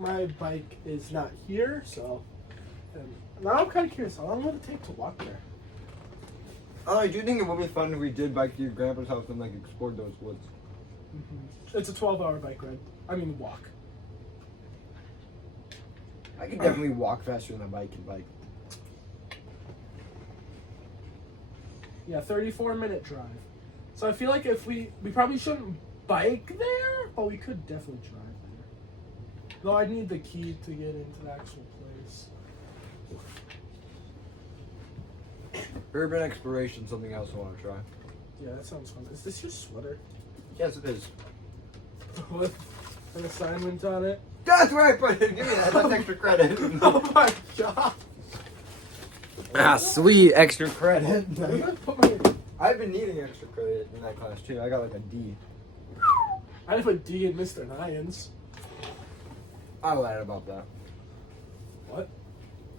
My bike is not here, so now I'm kind of curious how long would it take to walk there? Oh, I do think it would be fun if we did bike to your grandpa's house and like explored those woods. It's a 12-hour bike ride. I mean, walk. I could definitely walk faster than a bike can bike. Yeah, 34-minute drive. So I feel like if we probably shouldn't bike there, but we could definitely drive there. Though I need the key to get into the actual place. Urban exploration, something else I want to try. Yeah, that sounds fun. Is this your sweater? Yes, it is. With an assignment on it? That's where I put it. Give me that. That's extra credit. Oh my god! Ah, sweet extra credit. I'm gonna put my... I've been needing extra credit in that class too. I got like a D. I have a D in Mr. Nyans. I lied about that. What?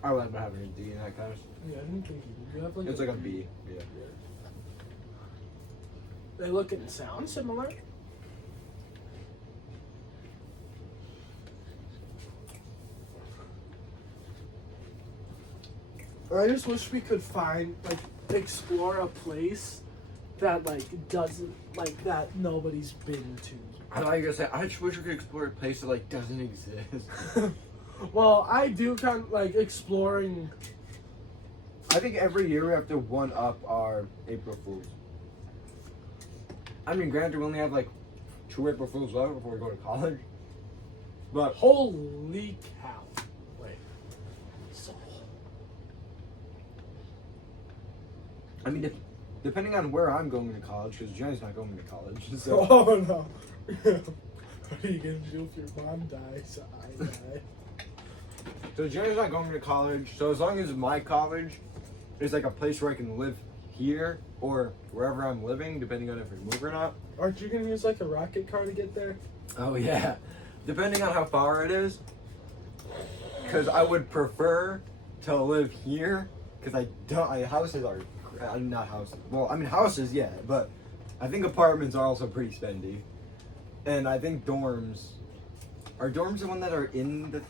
I lied about having a D in that class. Yeah, I didn't think you did. You have like It's like a B. Yeah. They look and sound similar. I just wish we could find, like, explore a place that, like, doesn't, like, that nobody's been to. I like I said, I just wish we could explore a place that like doesn't exist. Well, I do kind of like exploring. I think every year we have to one up our April Fools. I mean, granted, we only have like 2 April Fools left before we go to college. But Holy cow! Wait. So. I mean, depending on where I'm going to college, because Jenny's not going to college. So Oh no. What are you gonna do if your mom dies? I die. So Jenny's not going to college, so as long as my college is like a place where I can live here or wherever I'm living, depending on if we move or not. Aren't you gonna use like a rocket car to get there? Oh yeah, depending on how far it is. Because I would prefer to live here, because houses are, not houses, well I mean houses yeah, but I think apartments are also pretty spendy. And I think are dorms the one that are in the...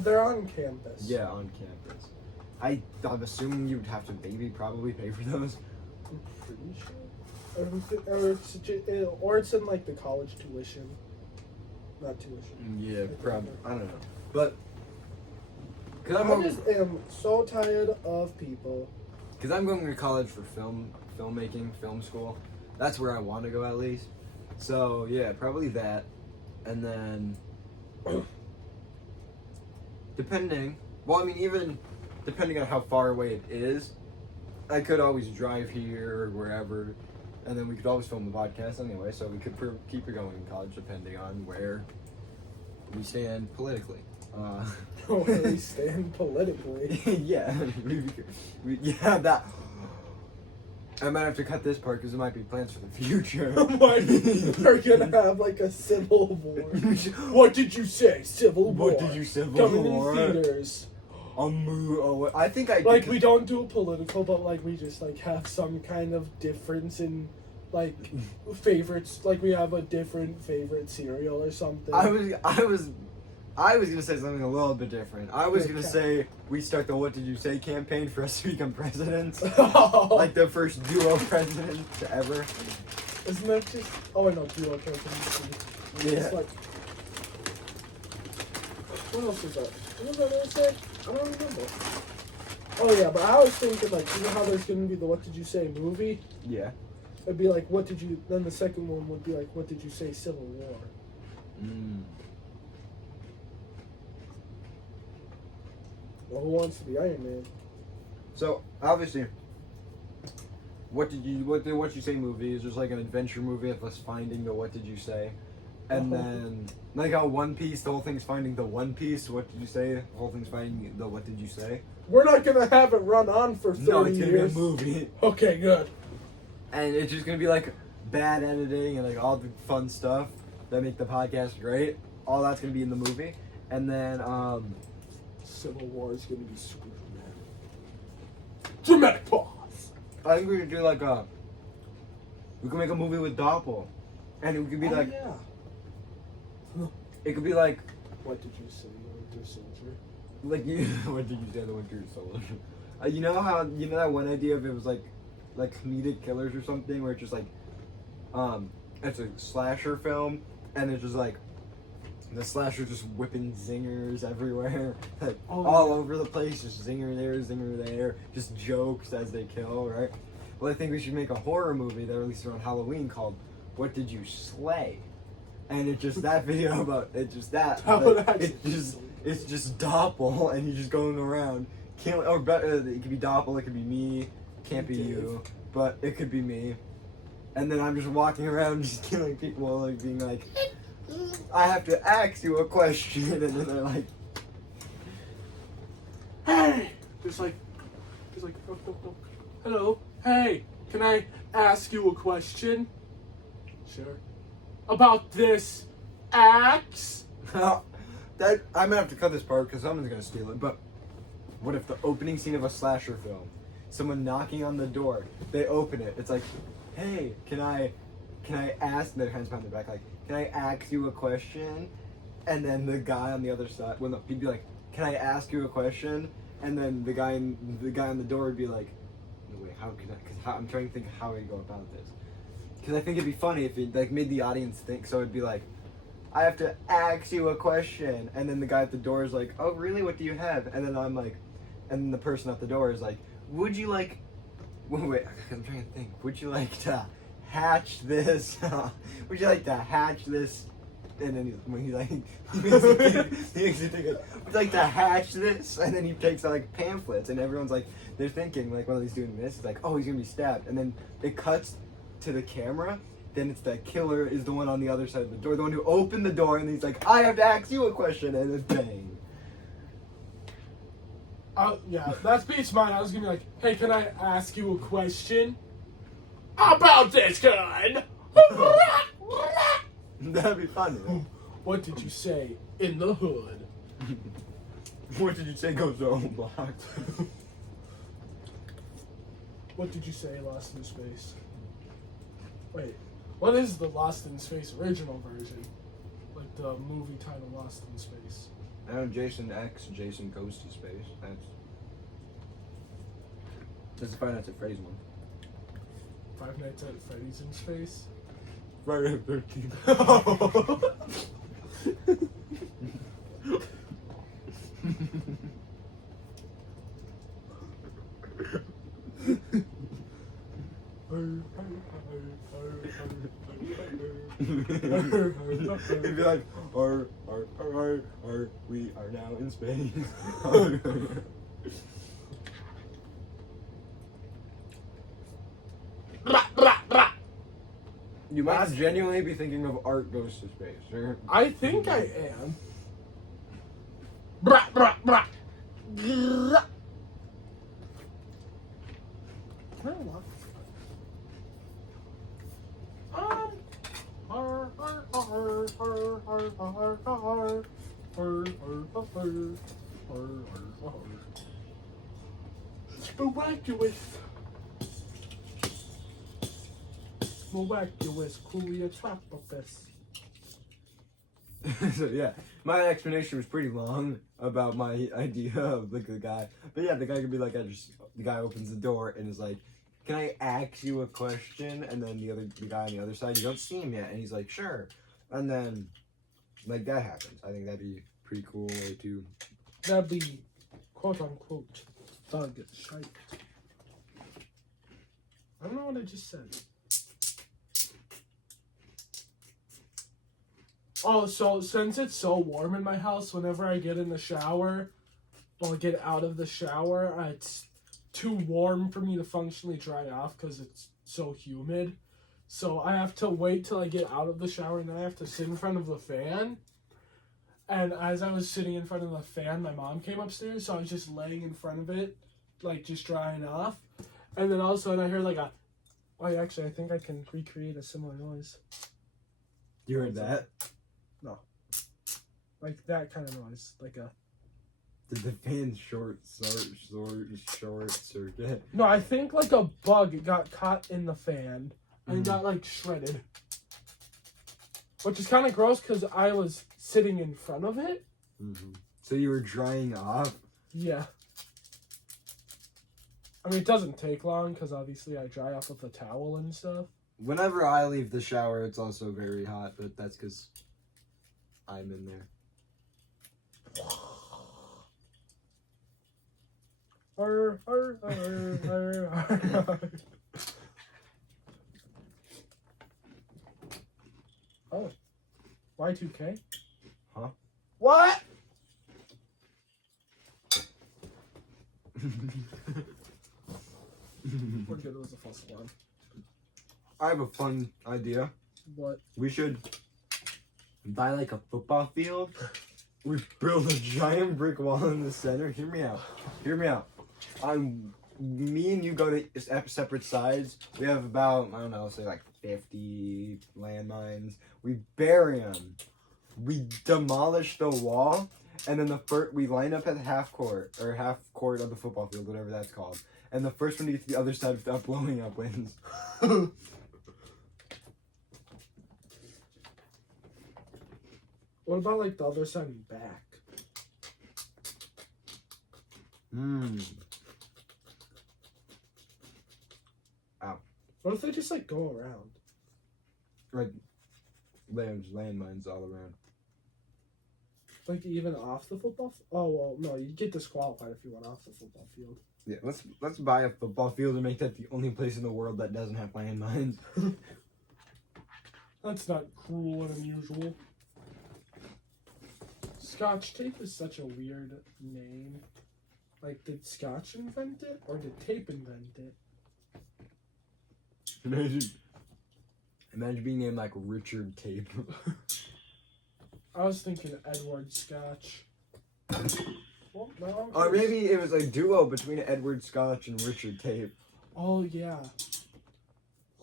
They're on campus. Yeah, on campus. I'm assuming you would have to probably pay for those. I'm pretty sure. Or it's in like the college tuition. Not tuition. Yeah, probably. I don't know. But... I just am so tired of people. Because I'm going to college for filmmaking, film school. That's where I want to go at least. So, yeah, probably that. And then... depending on how far away it is, I could always drive here or wherever, and then we could always film the podcast anyway, so we could keep it going in college depending on where we stand politically. Where we stand politically. Yeah, yeah, that. I might have to cut this part because it might be plans for the future. We're gonna have like a civil war. What did you say? Civil war. What did you say? Coming in theaters. I think Like we don't do political, but like we just like have some kind of difference in like favorites. Like we have a different favorite cereal or something. I was gonna say something a little bit different. I was gonna say we start the "What Did You Say" campaign for us to become presidents, like the first duo president ever. Isn't that just? Oh, I know duo presidency. Yeah. It's like, what else is that? What was I gonna say? I don't remember. Oh yeah, but I was thinking like, you know how there's gonna be the "What Did You Say" movie? Yeah. It'd be like, what did you? Then the second one would be like, what did you say? Civil War. Well, who wants to be Iron Man? So obviously, what did you say movie is just like an adventure movie of us finding the "What Did You Say," and then like how One Piece, the whole thing's finding the One Piece. What did you say? The whole thing's finding the "What Did You Say." We're not gonna have it run on for 30 No, it's gonna years. be a movie, Okay, good. and it's just gonna be like bad editing and like all the fun stuff that make the podcast great. All that's gonna be in the movie, and then Civil War is gonna be super dramatic. Dramatic pause. I think we could do like we could make a movie with Doppel, and it could be like yeah. it could be like What did you say, Winter Soldier? like you. What did you say? The Winter Soldier. You know that one idea of it was like comedic killers or something, where it's just like it's a slasher film, and it's just like the slasher just whipping zingers everywhere, like all over the place, just zinger there, just jokes as they kill, right? Well, I think we should make a horror movie that released around Halloween called "What Did You Slay?" And it's just that video about it's just that. It's just Doppel, and you're just going around killing. Or it could be Doppel, it could be me, can't be you, but it could be me. And then I'm just walking around just killing people, like being like, I have to ask you a question, and then they're like, Hey! Just like, hello, hey, can I ask you a question? Sure. About this axe? that I'm gonna have to cut this part because someone's gonna steal it. But what if the opening scene of a slasher film, someone knocking on the door, they open it, it's like, hey, can I ask? Their hands behind their back, like, can I ask you a question? And then the guy on the other side, he'd be like, can I ask you a question? and then the guy on the door would be like, no, wait, how could I? Because I'm trying to think how I go about this. Because I think it'd be funny if it like made the audience think. So it'd be like, I have to ask you a question, and then the guy at the door is like, oh really? What do you have? And then I'm like, and then the person at the door is like, would you like? Wait, I'm trying to think. Would you like to hatch this? Would you like to hatch this? And then when he like, he makes it think, would you like to hatch this? And then he takes out like pamphlets, and everyone's like, they're thinking like, while he's doing this, it's like, oh, he's gonna be stabbed. And then it cuts to the camera. Then it's the killer is the one on the other side of the door, the one who opened the door, and he's like, I have to ask you a question, and then bang. Yeah, that's beats mine. I was gonna be like, hey, can I ask you a question about this gun? That'd be funny. What did you say in the hood? What did you say goes to unblocked? What did you say, Lost in Space? Wait, what is the Lost in Space original version? Like the movie title Lost in Space. I know Jason X, Jason Goes to Space. That's the Five Nights at Freddy's one. Five Nights at Freddy's in Space? Friday the 13th. He'd be like, we are now in space. You might genuinely be thinking of Art Goes to Space, sure? I think I am. Bra bra bra. Miraculous Cooliotropolis. So yeah, my explanation was pretty long about my idea of the guy. But yeah, the guy could be like, the guy opens the door and is like, can I ask you a question? And then the guy on the other side, you don't see him yet, and he's like, sure. And then, like, that happens. I think that'd be a pretty cool way to... That'd be, quote unquote, thug shite. I don't know what I just said. Oh, so since it's so warm in my house, whenever I get in the shower, well, get out of the shower, it's too warm for me to functionally dry off because it's so humid. So I have to wait till I get out of the shower, and then I have to sit in front of the fan. And as I was sitting in front of the fan, my mom came upstairs, so I was just laying in front of it, like just drying off. And then all of a sudden I heard like a... Oh, actually, I think I can recreate a similar noise. You heard that? No. Like that kind of noise. Like a... Did the fan short circuit? No, I think like a bug got caught in the fan and got like shredded. Which is kind of gross because I was sitting in front of it. Mm-hmm. So you were drying off? Yeah. I mean, it doesn't take long because obviously I dry off with a towel and stuff. Whenever I leave the shower, it's also very hot, but that's because I'm in there. Oh. Y2K? Huh? What? We're good, it was a false alarm. I have a fun idea. What? We should buy like a football field. We build a giant brick wall in the center. Hear me out. Hear me out. Me and you go to separate sides. We have about, I don't know, say like 50 landmines. We bury them. We demolish the wall. And then we line up at half court of the football field, whatever that's called. And the first one to get to the other side without blowing up wins. What about like the other side and back? What if they just like go around? Like, landmines all around. Like even off the football? Oh well, no, you'd get disqualified if you went off the football field. Yeah, let's buy a football field and make that the only place in the world that doesn't have landmines. That's not cruel and unusual. Scotch tape is such a weird name. Like, did Scotch invent it or did tape invent it? Imagine being named like Richard Tape. I was thinking Edward Scotch. Well, no, Or maybe it was a duo between Edward Scotch and Richard Tape. Oh yeah.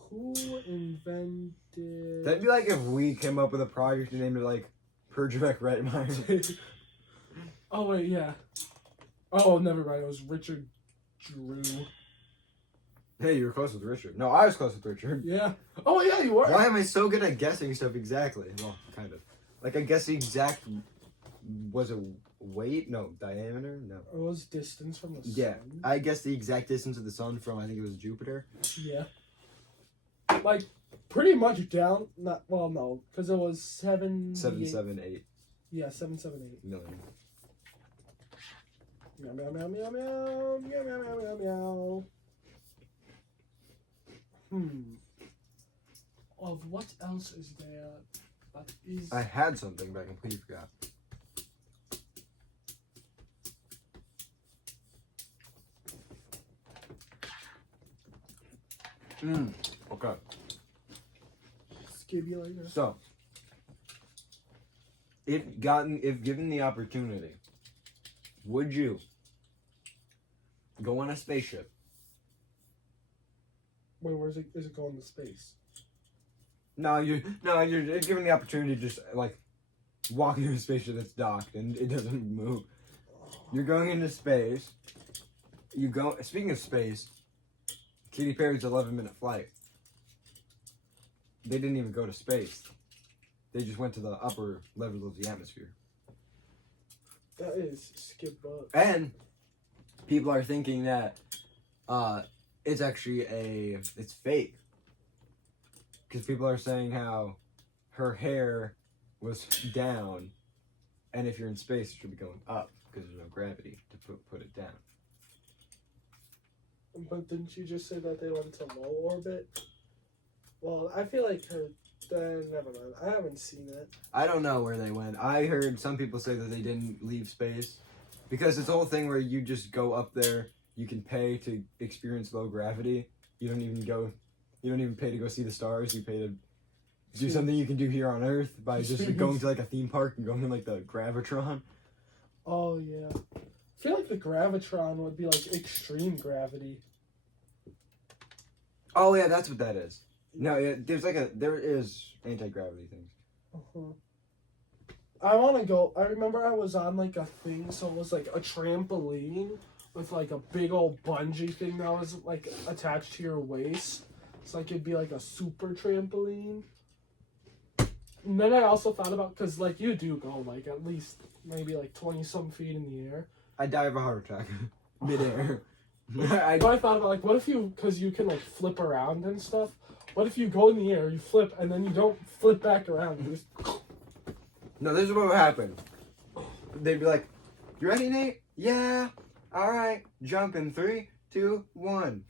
Who invented? That'd be like if we came up with a project and named it like Perjavec Redmine. Oh wait, yeah. Oh, never mind. It was Richard Drew. Hey, you were close with Richard. No, I was close with Richard. Yeah. Oh yeah, you were. Why am I so good at guessing stuff exactly? Well, kind of. Like I guess the exact was it weight? No, diameter? No. It was distance from the sun. Yeah, I guess the exact distance of the sun from I think it was Jupiter. Yeah. Like pretty much down. Not well, no, because it was 778 Yeah, 778. million. Meow meow meow meow meow meow meow meow meow meow. Of what else is there? That is. I had something, but I completely forgot. Okay. Skibulator. So, if given the opportunity, would you go on a spaceship? Wait, where is it? Is it going to space? No, you're given the opportunity to just like walk into a spaceship that's docked and it doesn't move. You're going into space. You go. Speaking of space, Katy Perry's 11-minute flight. They didn't even go to space. They just went to the upper levels of the atmosphere. That is skip up. And people are thinking that it's actually it's fake. Because people are saying how her hair was down, and if you're in space, it should be going up because there's no gravity to put it down. But didn't you just say that they went to low orbit? Well, I feel like never mind. I haven't seen it. I don't know where they went. I heard some people say that they didn't leave space because it's a whole thing where you just go up there. You can pay to experience low gravity. You don't even pay to go see the stars. You pay to do something you can do here on Earth by just going to like a theme park and going to like the Gravitron. Oh yeah. I feel like the Gravitron would be like extreme gravity. Oh yeah, that's what that is. No, yeah, there is anti-gravity things. Uh-huh. I want to go. I remember I was on like a thing, so it was like a trampoline with like a big old bungee thing that was like attached to your waist. So like it'd be like a super trampoline. And then I also thought about, because like you do go like at least maybe like 20-some feet in the air. I die of a heart attack midair. But I thought about like, what if you, because you can like flip around and stuff. What if you go in the air, you flip, and then you don't flip back around? You just... No, this is what would happen. They'd be like, "You ready, Nate? Yeah. All right. Jump in 3, 2, 1."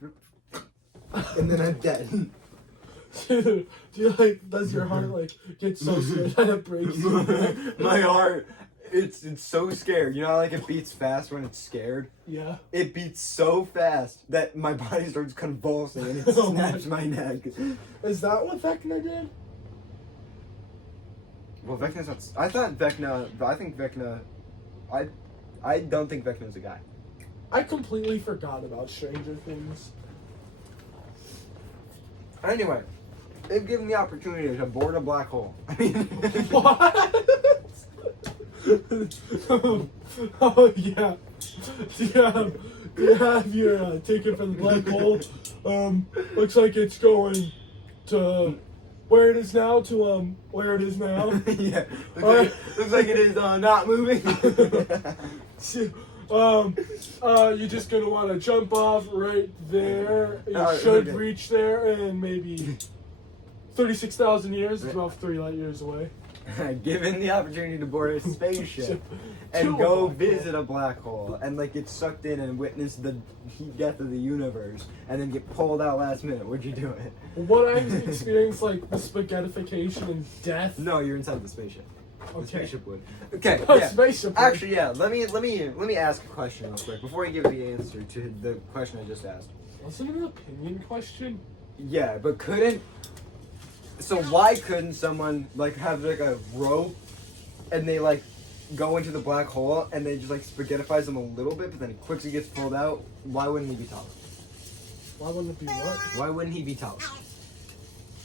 And then I'm dead. Do you like? Does your heart like get so scared that it breaks? My heart, it's so scared. You know how like it beats fast when it's scared? Yeah. It beats so fast that my body starts convulsing and it snaps my neck. Is that what Vecna did? Well, Vecna's not. I thought Vecna, but I think Vecna. I don't think Vecna's a guy. I completely forgot about Stranger Things. Anyway, they've given the opportunity to board a black hole. I mean, What? Oh yeah. You have your ticket for the black hole. Looks like it's going to where it is now to where it is now. yeah, looks like it is not moving. You're just gonna want to jump off right there. You should reach there in maybe 36,000 years. It's about 3 light years away. Given the opportunity to board a spaceship and To a go black visit a black hole and like get sucked in and witness the death of the universe and then get pulled out last minute, would you do it? What I experienced, like the spaghettification and death. No, you're inside the spaceship. The Okay. spaceship would. Okay. Oh, Yeah. spaceship. Actually, yeah. Let me ask a question real quick before you give the answer to the question I just asked. Wasn't it an opinion question? Yeah, but couldn't. So why couldn't someone like have like a rope, and they like go into the black hole and they just like spaghettifies them a little bit, but then it quickly gets pulled out? Why wouldn't he be taller? Why wouldn't it be what? Why wouldn't he be taller?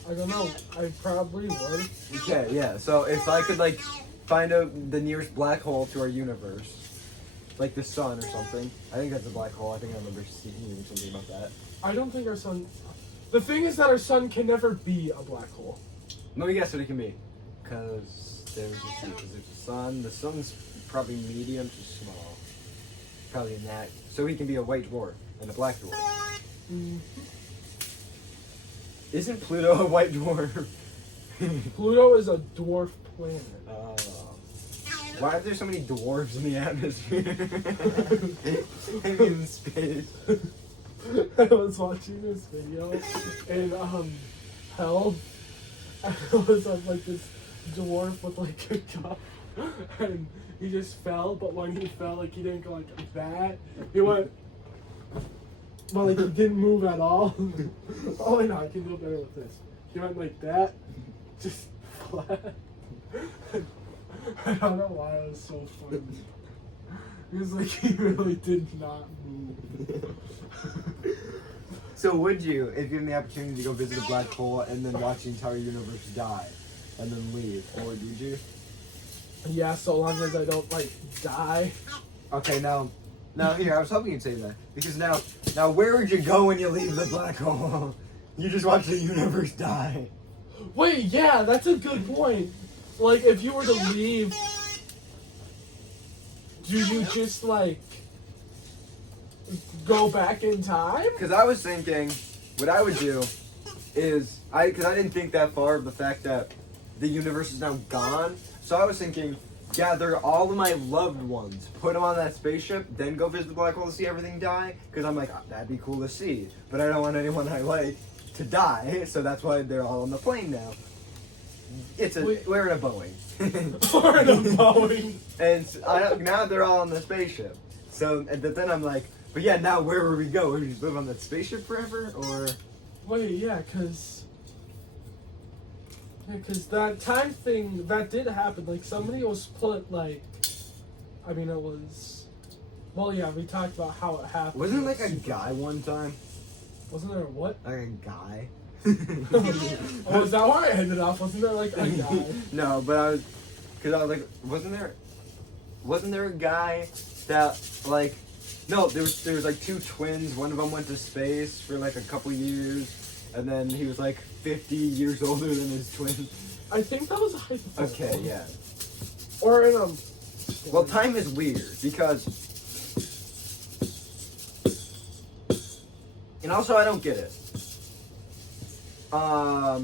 I don't know. I probably would. Okay, yeah. So if I could like find the nearest black hole to our universe, like the sun or something. I think that's a black hole. I think I remember seeing something about that. I don't think our sun. The thing is that our sun can never be a black hole. Let me guess what it can be. Because there's the sun. The sun's probably medium to small. Probably in that. So he can be a white dwarf and a black dwarf. Mm. Isn't Pluto a white dwarf? Pluto is a dwarf planet. Why are there so many dwarves in the atmosphere? And in space. I was watching this video in Hell. And it was of like this dwarf with like a cup, and he just fell. But when he fell, like he didn't go like that. He went, well, like he didn't move at all. Oh wait, no, I can do it better with this. He went like that, just flat. I don't know why it was so funny. Because like he really did not move. So would you, if given the opportunity to go visit a black hole and then watch the entire universe die, and then leave, or would you? Yeah, so long as I don't like die. Okay, now here, I was hoping you'd say that. Because now where would you go when you leave the black hole? You just watch the universe die. Wait, yeah, that's a good point. Like, if you were to leave, do you just like go back in time? Because I was thinking, what I would do is, because I didn't think that far of the fact that the universe is now gone. So I was thinking, gather all of my loved ones, put them on that spaceship, then go visit the black hole to see everything die. Because I'm like, that'd be cool to see. But I don't want anyone I like to die, so that's why they're all on the plane now. We're in a Boeing. Or in a Boeing. And now they're all on the spaceship. So, but then I'm like, but yeah, now where would we go? Would we just live on that spaceship forever, or? Wait, yeah, cause that time thing that did happen. Like somebody was put like, I mean, it was. Well, yeah, we talked about how it happened. Wasn't it like a guy one time? Wasn't there a what? Like a guy? Oh, is that why I ended off? Wasn't there like a guy? No, but I was like, wasn't there a guy that like, no, there was like two twins. One of them went to space for like a couple years, and then he was like 50 years older than his twin. I think that was a hypothetical. Okay, yeah. Or in a. Well, time is weird because, and also I don't get it. So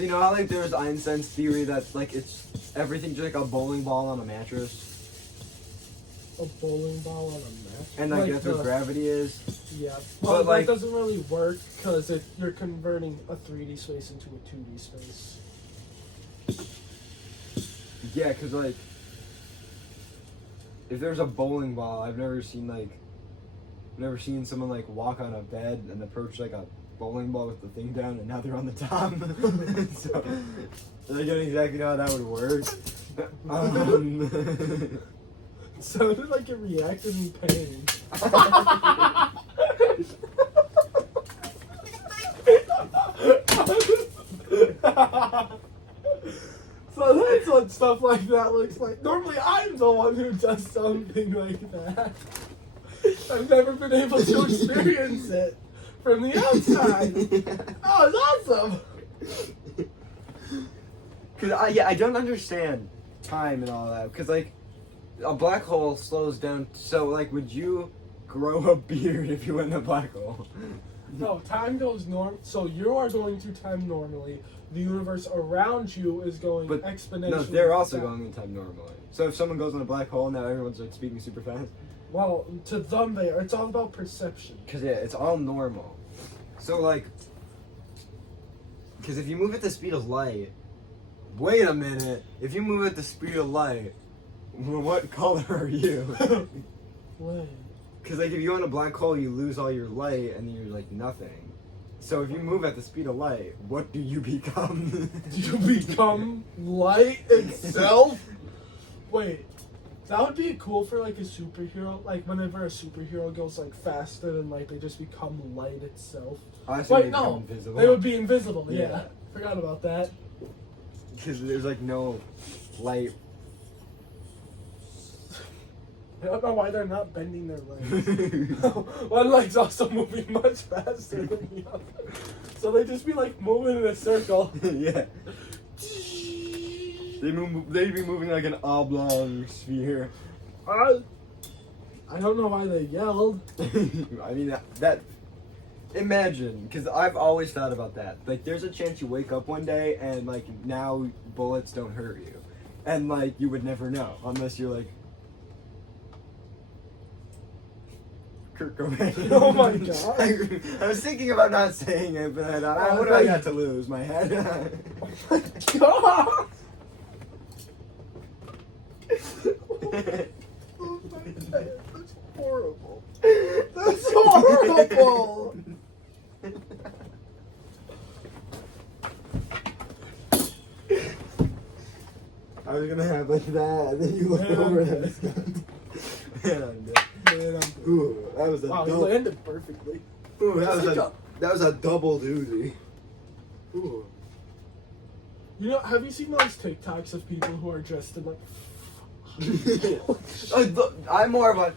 you know how like there's Einstein's theory that like it's everything's just like a bowling ball on a mattress, A bowling ball on a mattress. and like that's what gravity is. Yeah, But, well, like- that doesn't really work because you're converting a 3D space into a 2D space. Yeah, cause like if there's a bowling ball, I've never seen someone like walk on a bed and approach like a bowling ball with the thing down, and now they're on the top. So I don't exactly know how that would work. It sounded like it reacted in pain. So that's what stuff like that looks like. Normally I'm the one who does something like that. I've never been able to experience it from the outside. Oh, it's awesome. Cause I don't understand time and all that. Cause like a black hole slows down. So, like, would you grow a beard if you went in a black hole? No, time goes so you are going through time normally. The universe around you is going But exponentially. No, they're also down. going in time normally. So if someone goes in a black hole, now everyone's like speaking super fast. Well, to them, it's all about perception. Cause yeah, it's all normal. So like, cause if you move at the speed of light, wait a minute. If you move at the speed of light, what color are you? Wait. Cause like if you go in a black hole, you lose all your light and you're like nothing. So if you move at the speed of light, what do you become? You become light itself? Wait, that would be cool for like a superhero. Like whenever a superhero goes like faster than light, they just become light itself. I think Wait, they become no, invisible. they would be invisible. Yeah. Yeah. Forgot about that. Cause there's like no light. I don't know why they're not bending their legs. One leg's also moving much faster than the other. So they just be like moving in a circle. Yeah. They'd be moving like an oblong sphere. I don't know why they yelled. I mean that imagine, because I've always thought about that. Like there's a chance you wake up one day and like now bullets don't hurt you. And like you would never know unless you're like Kurt Cobain. Oh my god. I was thinking about not saying it, but Oh, what do I got to lose? My head. Oh my god! Oh my god, that's horrible. That's horrible! I was gonna have like that, and then you look Man, over I'm and dead. it's gone. Man, I'm dead. Man, I'm Ooh, that was a wow, you double. landed perfectly. Ooh, It's that was a double doozy. Ooh. You know, have you seen those TikToks of people who are dressed in like I'm more of a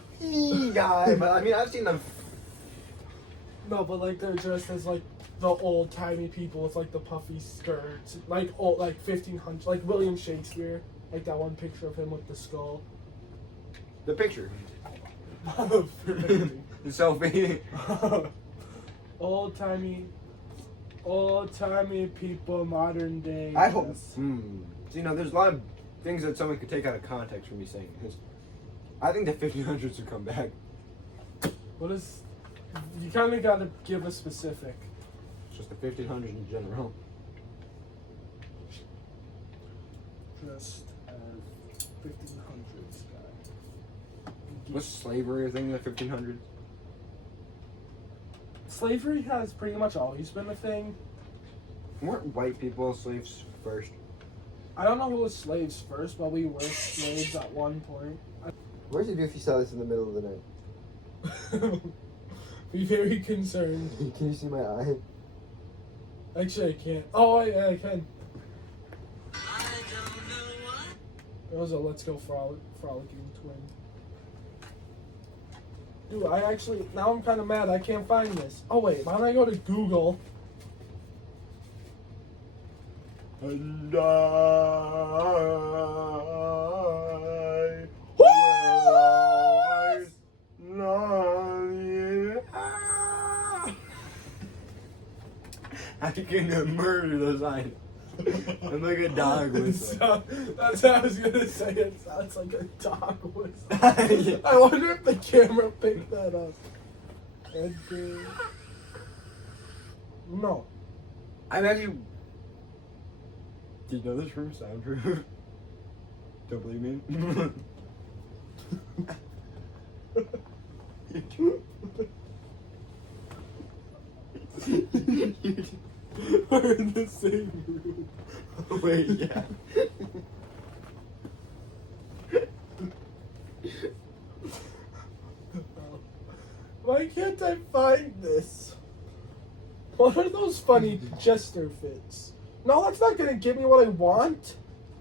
guy, but I mean I've seen them. no, but like they're dressed as like the old timey people with like the puffy skirts, like old like 1500, like William Shakespeare, like that one picture of him with the skull. The picture. The selfie. Old timey people, modern day. I hope. So, you know, there's a lot of things that someone could take out of context from me saying this. I think the 1500s would come back. What is? You kind of got to give a specific. Just the 1500s in general. Just as 1500s guy. Was slavery a thing in the 1500s? Slavery has pretty much always been a thing. Weren't white people slaves first? I don't know who was slaves first, but we were slaves at one point. What would you do if you saw this in the middle of the night? Be very concerned. Can you see my eye? Actually, I can't. Oh, yeah, I can. It was a Let's Go Frolicking Twin. Dude, now I'm kind of mad. I can't find this. Oh, wait, why don't I go to Google? And I Woo! love you. I can murder those eyes. I'm like a dog whistle. That's what I was gonna say. It sounds like a dog whistle. Yeah. I wonder if the camera picked that up. Edgar. No. I'm actually. Do you know this room soundproof? Don't believe me? We're in the same room. Wait, yeah. Why can't I find this? What are those funny Chester fits? No, that's not gonna give me what I want.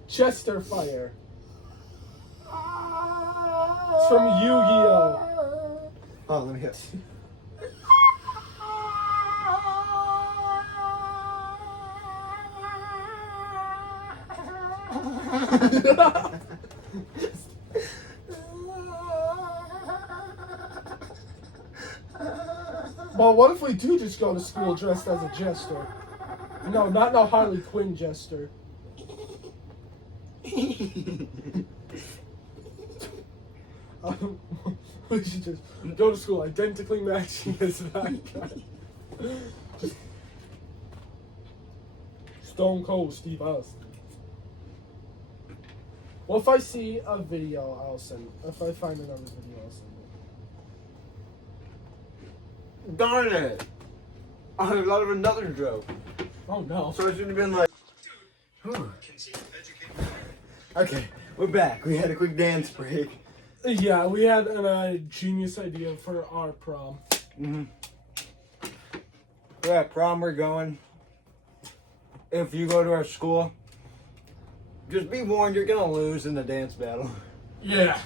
Chester Fire. It's from Yu-Gi-Oh! Oh, let me hear. Well, what if we do just go to school dressed as a jester? No, not no Harley Quinn jester. We should just go to school identically matching as that guy. Stone Cold Steve Austin. Well, if I see a video, I'll send. If I find another video, I'll send it. Darn it! I thought of another joke. Oh no. So I should have been like. Whew. Okay, we're back. We had a quick dance break. Yeah, we had a genius idea for our prom. Mm-hmm. We're at prom, we're going. If you go to our school, just be warned, you're gonna lose in the dance battle. Yeah.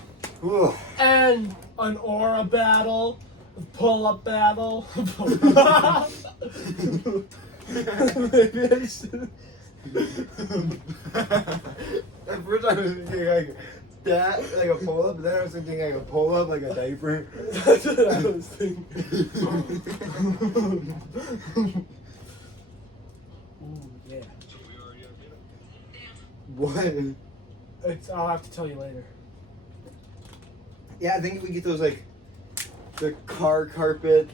Ooh. And an aura battle, a pull-up battle. Maybe I should. At first I was thinking like that, like a pull up, but then I was thinking like a pull up, like a diaper. That's what I was thinking. Ooh, yeah. What? I'll have to tell you later. Yeah, I think if we get those like the carpet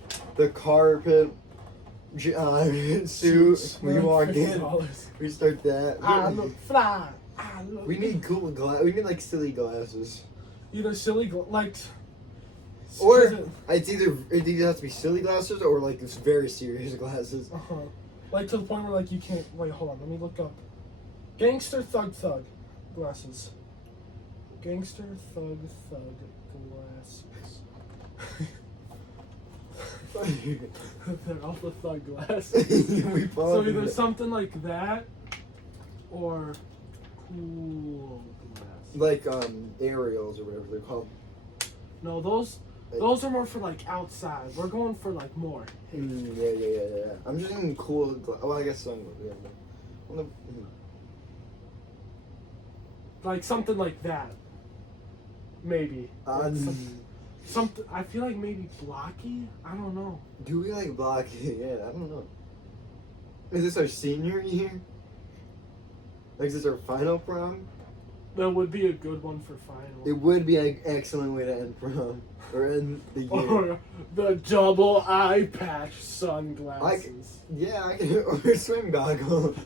suit, we walk in, $50. we start that. I look fly. I look We need cool glasses. We need like silly glasses. either silly Or it either has to be silly glasses or like this very serious glasses. like to the point where like you can't wait. Hold on, let me look up. Gangster thug glasses. Gangster thug glasses. They're off the thug glasses. We So either something like that or cool glasses. like aerials or whatever they're called. No, those are more for like outside. We're going for like more. Yeah. I'm just thinking cool. Well, I guess some. Yeah. Well, Like something like that. Maybe. Like something. I feel like maybe blocky. I don't know. do we like block? Yeah, I don't know. Is this our senior year? Like, is this our final prom? That would be a good one for final. It would be an excellent way to end prom or end the year. Or the double eye patch sunglasses. Yeah, I can, or swim goggles.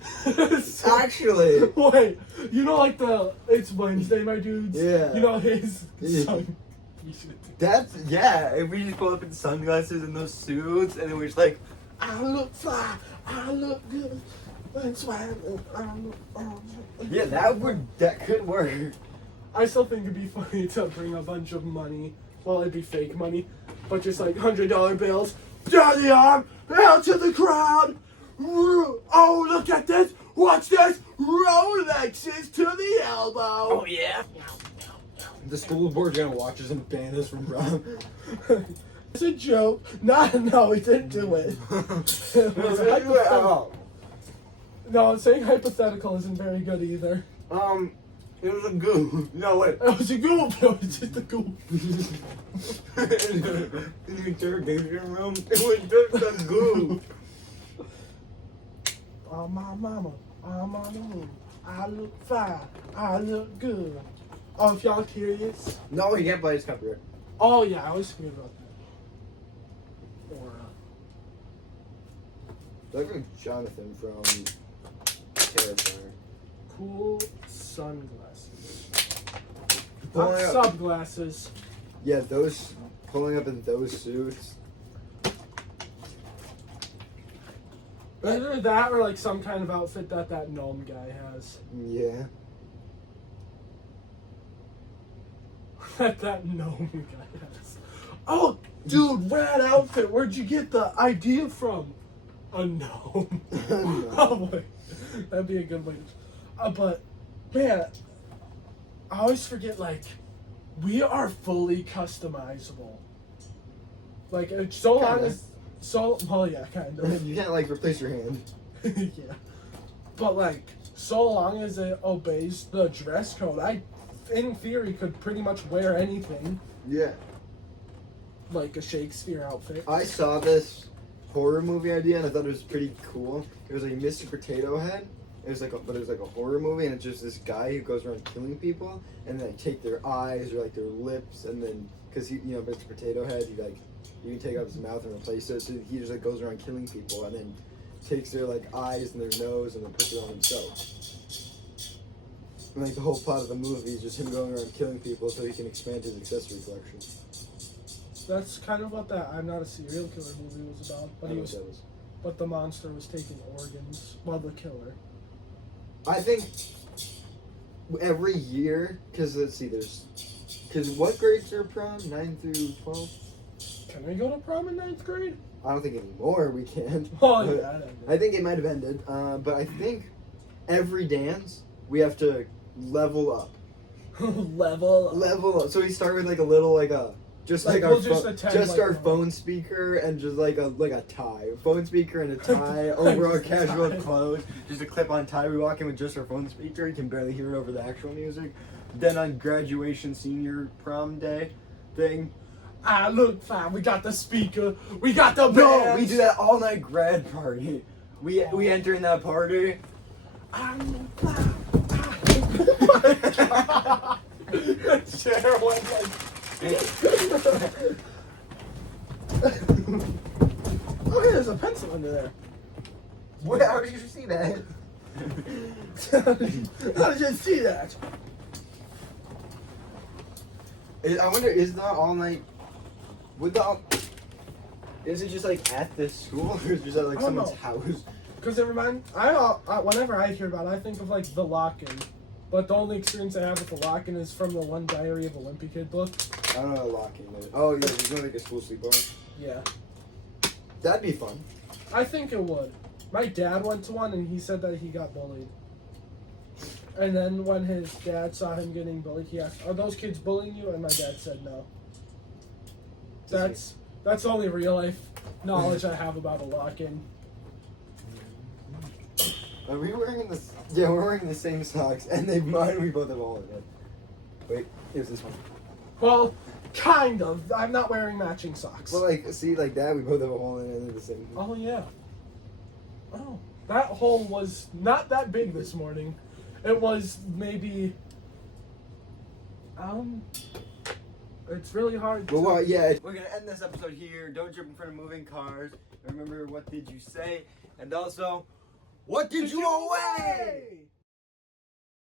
Actually, Wait, you know like It's Wednesday, my dudes? Yeah. You know his Yeah. sun. You should if we just pull up in sunglasses and those suits, and then we're just like, I look fly, I look good, that's why I look. yeah, that could work. I still think it'd be funny to bring a bunch of money. Well, it'd be fake money, but just like $100 bills. Down the arm, out to the crowd. Oh, look at this! Watch this! Rolexes to the elbow. Oh yeah. The school board's gonna watch us and ban us from prom. It's a joke. No, we didn't do it. It was hypothetical. No, saying hypothetical isn't very good either. It was a goo. No, wait. It was a goof. It was just a goof. In the interrogation room, it was just a goo. Oh, my mama, I'm on the moon. I look fine. I look good. Oh, if y'all curious. No, he can't play his copyright. Oh, yeah, I always forget about that. Or, Look like Jonathan from Terrifier. cool sunglasses. Pulling Not up, subglasses. yeah, those pulling up in those suits. Either that or like some kind of outfit that gnome guy has. Yeah. that gnome guy has. Oh, dude, rad outfit. Where'd you get the idea from? A gnome. Oh boy, that'd be a good way. But man, I always forget. Like, we are fully customizable. Like, it's so long Kinda. as well, yeah, kind of. You can't like replace your hand. Yeah, but like, so long as it obeys the dress code, I, in theory, could pretty much wear anything. Yeah. Like a Shakespeare outfit. I saw this horror movie idea, and I thought it was pretty cool. It was like Mr. Potato Head. It was like a horror movie, and it's just this guy who goes around killing people, and then take their eyes or like their lips, and then because Mr. Potato Head, you can take out his mouth and replace it, so he just like goes around killing people, and then takes their like eyes and their nose and then puts it on himself. And like the whole plot of the movie is just him going around killing people so he can expand his accessory collection. That's kind of what that I'm Not a Serial Killer movie was about. But the monster was taking organs. Well, the killer. I think every year, because what grades are prom? 9 through 12? Can we go to prom in 9th grade? I don't think anymore we can. Oh, yeah, that ended. I think it might have ended, but I think every dance we have to level up. Level up. So we start with like a little just our phone speaker and just like a tie, phone speaker and a tie over our casual clothes, just a clip-on tie. We walk in with just our phone speaker. You can barely hear it over the actual music. Then on graduation, senior prom day thing. Look, fam, we got the speaker, we got the No, bands. we do that all night grad party. We enter in that party. Chair went like. Oh, yeah, there's a pencil under there. How did you see that? How did you see that? I wonder, is the all night? Is it just like at this school, or is it just at like I don't someone's know. house? Because it reminds whenever I hear about it, I think of like the lock-in. But the only experience I have with the lock-in is from the one Diary of a Wimpy Kid book. I don't know what locking is. Oh yeah, there's going like a school sleepover. Yeah. That'd be fun. I think it would. My dad went to one and he said that he got bullied. And then when his dad saw him getting bullied, he asked, "Are those kids bullying you?" And my dad said no. That's the only real life knowledge I have about a lock-in. Are we wearing this? Yeah, we're wearing the same socks, and we both have all of it. Wait, here's this one. Well, kind of. I'm not wearing matching socks. Well, see, like that, we both have a hole in it, and they're the same. Oh, yeah. Oh, that hole was not that big this morning. It was maybe... It's really hard to... Well, yeah. We're going to end this episode here. Don't jump in front of moving cars. Remember, what did you say? And also, what did you away?